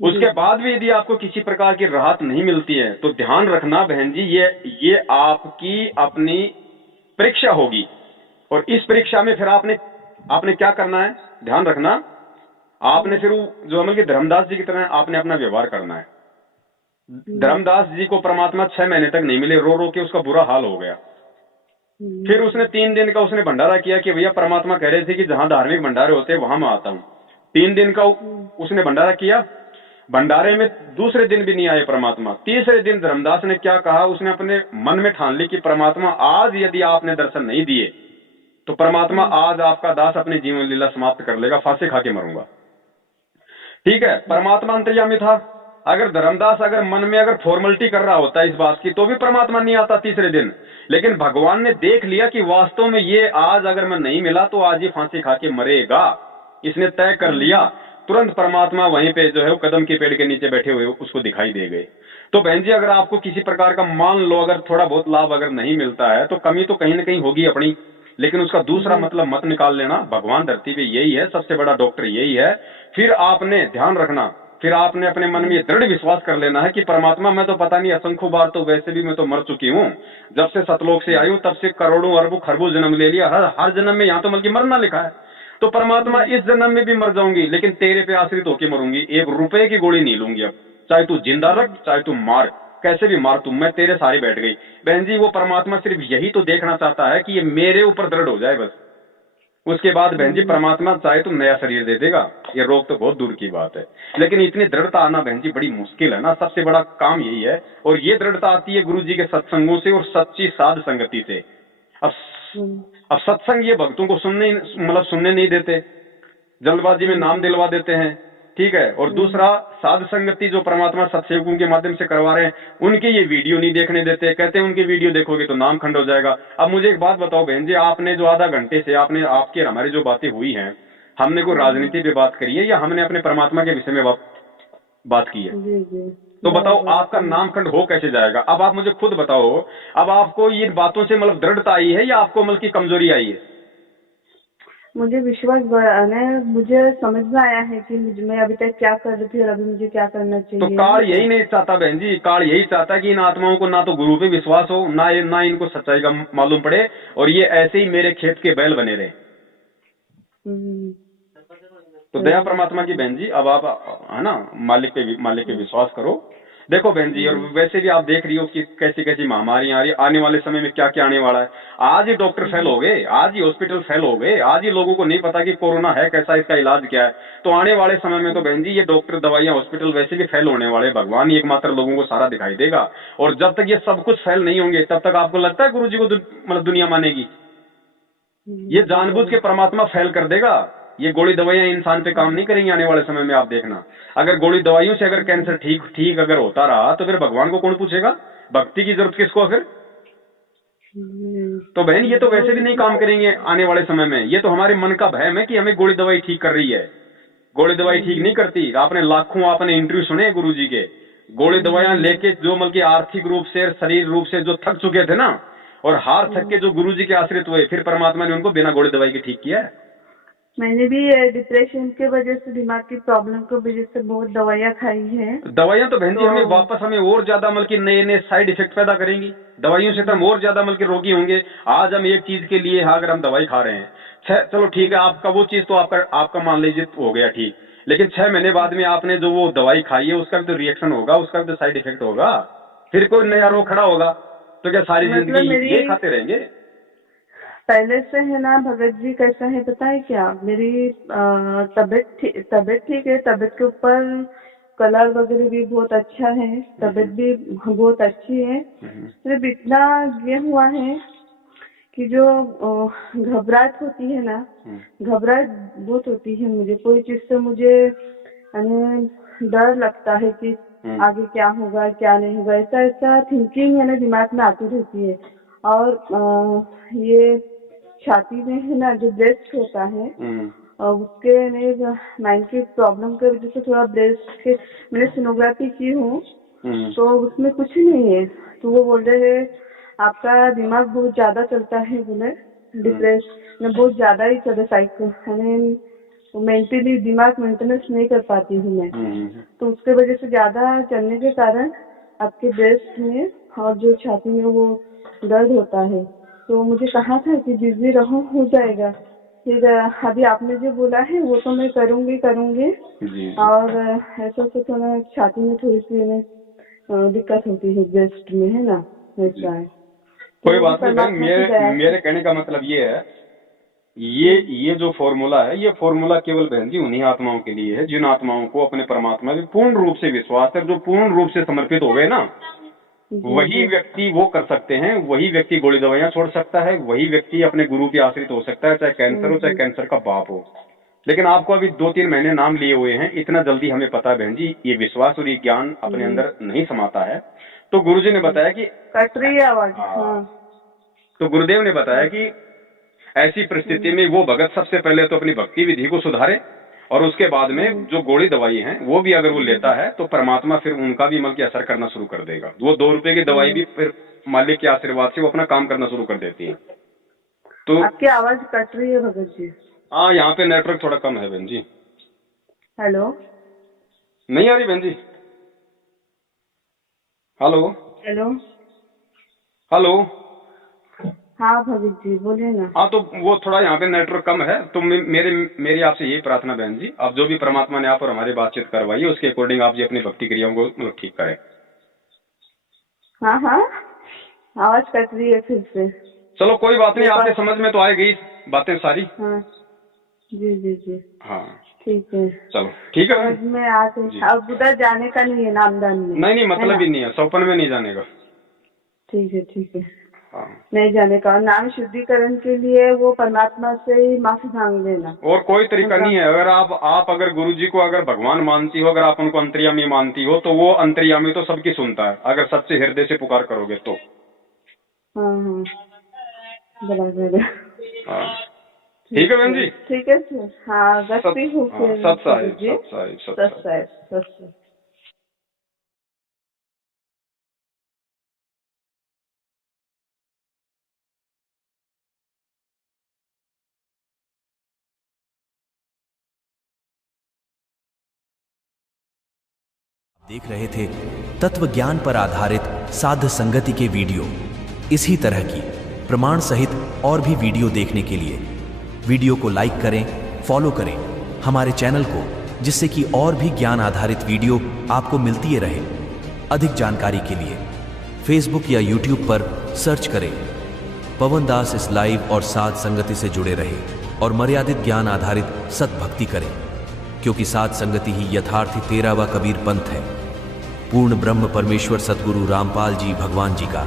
उसके बाद भी यदि आपको किसी प्रकार की राहत नहीं मिलती है तो ध्यान रखना बहन जी, ये आपकी अपनी परीक्षा होगी। और इस परीक्षा में फिर आपने क्या करना है, ध्यान रखना, आपने फिर जो अमल के धर्मदास जी की तरह आपने अपना व्यवहार करना है। धर्मदास जी को परमात्मा 6 महीने तक नहीं मिले, रो रो के उसका बुरा हाल हो गया। फिर उसने 3 दिन का उसने भंडारा किया कि भैया परमात्मा कह रहे थे कि जहां धार्मिक भंडारे होते हैं वहां मैं आता हूँ। 3 दिन का उसने भंडारा किया, भंडारे में दूसरे दिन भी नहीं आए परमात्मा। तीसरे दिन धर्मदास ने क्या कहा, उसने अपने मन में ठान ली कि परमात्मा आज यदि आपने दर्शन नहीं दिए तो परमात्मा आज आपका दास अपनी जीवन लीला समाप्त कर लेगा, फांसी खा के मरूंगा। ठीक है, परमात्मा अंतर्यामी था। अगर धर्मदास अगर मन में अगर फॉर्मेलिटी कर रहा होता इस बात की तो भी परमात्मा नहीं आता तीसरे दिन। लेकिन भगवान ने देख लिया कि वास्तव में ये आज अगर मैं नहीं मिला तो आज ये फांसी खा के मरेगा, इसने तय कर लिया। तुरंत परमात्मा वहीं पे जो है वो कदम के पेड़ के नीचे बैठे हुए उसको दिखाई दे गए। तो बहन जी, अगर आपको किसी प्रकार का मान लो अगर थोड़ा बहुत लाभ अगर नहीं मिलता है तो कमी तो कहीं ना कहीं होगी अपनी, लेकिन उसका दूसरा मतलब मत निकाल लेना। भगवान धरती पे यही है, सबसे बड़ा डॉक्टर यही है। फिर आपने ध्यान रखना, फिर आपने अपने मन में दृढ़ विश्वास कर लेना है कि परमात्मा मैं तो पता नहीं असंख्य बार तो वैसे भी मैं तो मर चुकी हूँ, जब से सतलोक से आई हूँ तब से करोड़ों अरबों खरबों जन्म ले लिया, हर जन्म में यहाँ तो बल्कि मरना लिखा है। तो परमात्मा इस जन्म में भी मर जाऊंगी लेकिन तेरे पे आश्रित होकर मरूंगी, 1 रुपए की गोली नहीं लूंगी। अब चाहे तू जिंदा रख, चाहे तू मार, कैसे भी मार, मैं तेरे सारे बैठ गई। बहन जी, वो परमात्मा सिर्फ यही तो देखना चाहता है कि ये मेरे ऊपर दृढ़ हो जाए बस। उसके बाद बहन जी परमात्मा चाहे तो नया शरीर दे देगा, ये रोग तो बहुत दूर की बात है। लेकिन इतनी दृढ़ता आना बहन जी बड़ी मुश्किल है ना, सबसे बड़ा काम यही है। और ये दृढ़ता आती है गुरु जी के सत्संगों से और सच्ची साध संगति से। अब सत्संग ये भक्तों को सुनने नहीं देते, जल्दबाजी में नाम दिलवा देते हैं, ठीक है। और दूसरा साध संगति जो परमात्मा सत्संगों के माध्यम से करवा रहे हैं, उनके ये वीडियो नहीं देखने देते, कहते हैं उनके वीडियो देखोगे तो नाम खंड हो जाएगा। अब मुझे एक बात बताओ बहन जी, आपने जो आधा घंटे से आपके हमारी जो बातें हुई हैं, हमने कोई राजनीति पे बात करी है या हमने अपने परमात्मा के विषय में बात की है? तो बताओ आपका नाम खंड हो कैसे जाएगा? अब आप मुझे खुद बताओ, अब आपको इन बातों से दृढ़ता आई है या आपको की कमजोरी आई है? मुझे विश्वास मुझे समझ में आया है कि मैं अभी तक क्या कर रही थी और अभी मुझे क्या करना चाहिए। तो काल यही नहीं चाहता बहन जी, काल यही चाहता है कि इन आत्माओं को ना तो गुरु पे विश्वास हो, ना इनको सच्चाई का मालूम पड़े, और ये ऐसे ही मेरे खेत के बैल बने रहे। तो दया परमात्मा की बहन जी, अब आप है ना मालिक पे विश्वास करो। देखो बहन जी, और वैसे भी आप देख रही हो कि कैसी कैसी महामारी आ रही है, आने वाले समय में क्या क्या आने वाला है। आज ही डॉक्टर फेल हो गए, आज ही हॉस्पिटल फेल हो गए, आज ही लोगों को नहीं पता कि कोरोना है कैसा, इसका इलाज क्या है। तो आने वाले समय में तो बहन जी ये डॉक्टर, दवाइयां, हॉस्पिटल वैसे भी फेल होने वाले, भगवान ही एकमात्र लोगों को सारा दिखाई देगा। और जब तक ये सब कुछ फेल नहीं होंगे तब तक आपको लगता है गुरु जी को दुनिया मानेगी? ये जानबूझ के परमात्मा फेल कर देगा। ये गोली दवाइयां इंसान पे काम नहीं करेंगी आने वाले समय में, आप देखना। अगर गोली दवाइयों से अगर कैंसर ठीक अगर होता रहा तो फिर भगवान को कौन पूछेगा? भक्ति की जरूरत किसको फिर? तो बहन ये तो वैसे भी नहीं काम करेंगे आने वाले समय में। ये तो हमारे मन का भय है कि हमें गोली दवाई ठीक कर रही है। गोली दवाई ठीक नहीं करती। आपने लाखों इंटरव्यू सुने गुरु जी के, गोली दवाइयां लेके जो आर्थिक रूप से, शरीर रूप से जो थक चुके थे ना, और हार थक के जो गुरु जी के आश्रित हुए, फिर परमात्मा ने उनको बिना गोली दवाई के ठीक किया है। मैंने भी डिप्रेशन के वजह से, दिमाग की प्रॉब्लम की वजह से बहुत दवाइयाँ खाई हैं। दवाइयाँ तो बहन जी हमें और ज्यादा नए साइड इफेक्ट पैदा करेंगी। दवाइयों से तो हम और ज्यादा रोगी होंगे। आज हम एक चीज के लिए अगर हम दवाई खा रहे हैं, चलो ठीक है, आपका वो चीज तो आपका मान लीजिए हो गया ठीक, लेकिन 6 महीने बाद में आपने जो वो दवाई खाई है उसका भी तो रिएक्शन होगा, उसका भी तो साइड इफेक्ट होगा, फिर कोई नया रोग खड़ा होगा। तो क्या सारी जिंदगी ये खाते रहेंगे? पहले से है ना भगत जी, कैसा है पता है क्या, मेरी तबीयत ठीक है, तबीयत के ऊपर कलर वगैरह भी बहुत अच्छा है, तबीयत भी बहुत अच्छी है। सिर्फ इतना ये हुआ है कि जो घबराहट होती है ना, घबराहट बहुत होती है मुझे, कोई चीज से मुझे डर लगता है कि आगे क्या होगा क्या नहीं होगा, ऐसा थिंकिंग है ना दिमाग में आती रहती है। और ये छाती में है ना जो ब्रेस्ट होता है, उसके माइंड की प्रॉब्लम की वजह से थोड़ा ब्रेस्ट के, मैंने सोनोग्राफी की हूँ तो उसमें कुछ नहीं है। तो वो बोल रहे हैं आपका दिमाग बहुत ज्यादा चलता है, बोले डिप्रेशन बहुत ज्यादा ही चलता, साइको मेंटली दिमाग मेंटेनेंस नहीं कर पाती हूँ मैं। तो उसके वजह से ज्यादा चलने के कारण आपके ब्रेस्ट में और जो छाती में वो दर्द होता है। तो मुझे कहा था कि बिजी रहो, हो जाएगा। फिर अभी आपने जो बोला है वो तो मैं करूँगी। और ऐसा तो थोड़ा छाती में थोड़ी सी दिक्कत होती है, ब्रेस्ट में है ना, ऐसा है। कोई बात नहीं, मेरे कहने का मतलब ये है, ये जो फॉर्मूला है, ये फॉर्मूला केवल बहन जी उन्हीं आत्माओं के लिए है जिन आत्माओं को अपने परमात्मा में पूर्ण रूप से विश्वास है, जो पूर्ण रूप से समर्पित हो गए ना, वही व्यक्ति वो कर सकते हैं। वही व्यक्ति गोली दवाइयां छोड़ सकता है, वही व्यक्ति अपने गुरु के आश्रित हो सकता है, चाहे कैंसर हो, चाहे कैंसर का बाप हो। लेकिन आपको अभी 2-3 महीने नाम लिए हुए हैं, इतना जल्दी हमें पता है बहन जी ये विश्वास और ये ज्ञान अपने अंदर नहीं समाता है। तो गुरुजी ने बताया कि कट रही है आवाज। तो गुरुदेव ने बताया कि ऐसी परिस्थिति में वो भगत सबसे पहले तो अपनी भक्ति विधि को सुधारे, और उसके बाद में जो गोली दवाई है वो भी अगर वो लेता है तो परमात्मा फिर उनका भी के असर करना शुरू कर देगा। वो 2 रुपए की दवाई भी फिर मालिक के आशीर्वाद से वो अपना काम करना शुरू कर देती है। तो आपकी आवाज कट रही है भगत जी। हाँ, यहाँ पे नेटवर्क थोड़ा कम है बहन जी। हेलो, नहीं आ रही बहन जी? Hello hello hello. हाँ भगत जी बोलिए ना। हाँ, तो वो थोड़ा यहाँ पे नेटवर्क कम है, तो मेरी आपसे यही प्रार्थना बहन जी, अब जो भी परमात्मा ने आप और हमारी बातचीत करवाई है उसके अकॉर्डिंग आप जी अपनी भक्ति क्रियाओं को ठीक करें। हाँ, आवाज कट रही है फिर से। चलो कोई बात नहीं, आपके समझ में तो आएगी बातें सारी। हाँ। जी जी जी। हाँ ठीक है, चलो ठीक है समझ में आ गई। अब उधर जाने का नहीं है नामदान में? नहीं मतलब ही नहीं है, सौपन में नहीं जाने का। ठीक है ठीक है, हाँ नहीं जाने का। नाम शुद्धिकरण के लिए वो परमात्मा से ही माफी मांग लेना। और कोई तरीका नहीं है। अगर आप अगर गुरुजी को अगर भगवान मानती हो, अगर आप उनको अंतर्यामी मानती हो, तो वो अंतर्यामी तो सबकी सुनता है अगर सच्चे हृदय से पुकार करोगे तो। हाँ बराबर है। हाँ ठीक है बहन जी। ठीक है सर। हाँ रखती हूँ फिर। सत साहिब जी सत साहिब सत सत साहिब। साहिब। देख रहे थे तत्व ज्ञान पर आधारित साध संगति के वीडियो। इसी तरह की प्रमाण सहित और भी वीडियो देखने के लिए वीडियो को लाइक करें, फॉलो करें हमारे चैनल को, जिससे कि और भी ज्ञान आधारित वीडियो आपको मिलती रहे। अधिक जानकारी के लिए फेसबुक या यूट्यूब पर सर्च करें पवन दास इस लाइव और साध संगति से जुड़े रहे और मर्यादित ज्ञान आधारित सतभक्ति करें, क्योंकि साध संगति ही यथार्थी 13वां कबीर पंथ है। पूर्ण ब्रह्म परमेश्वर सतगुरु रामपाल जी भगवान जी का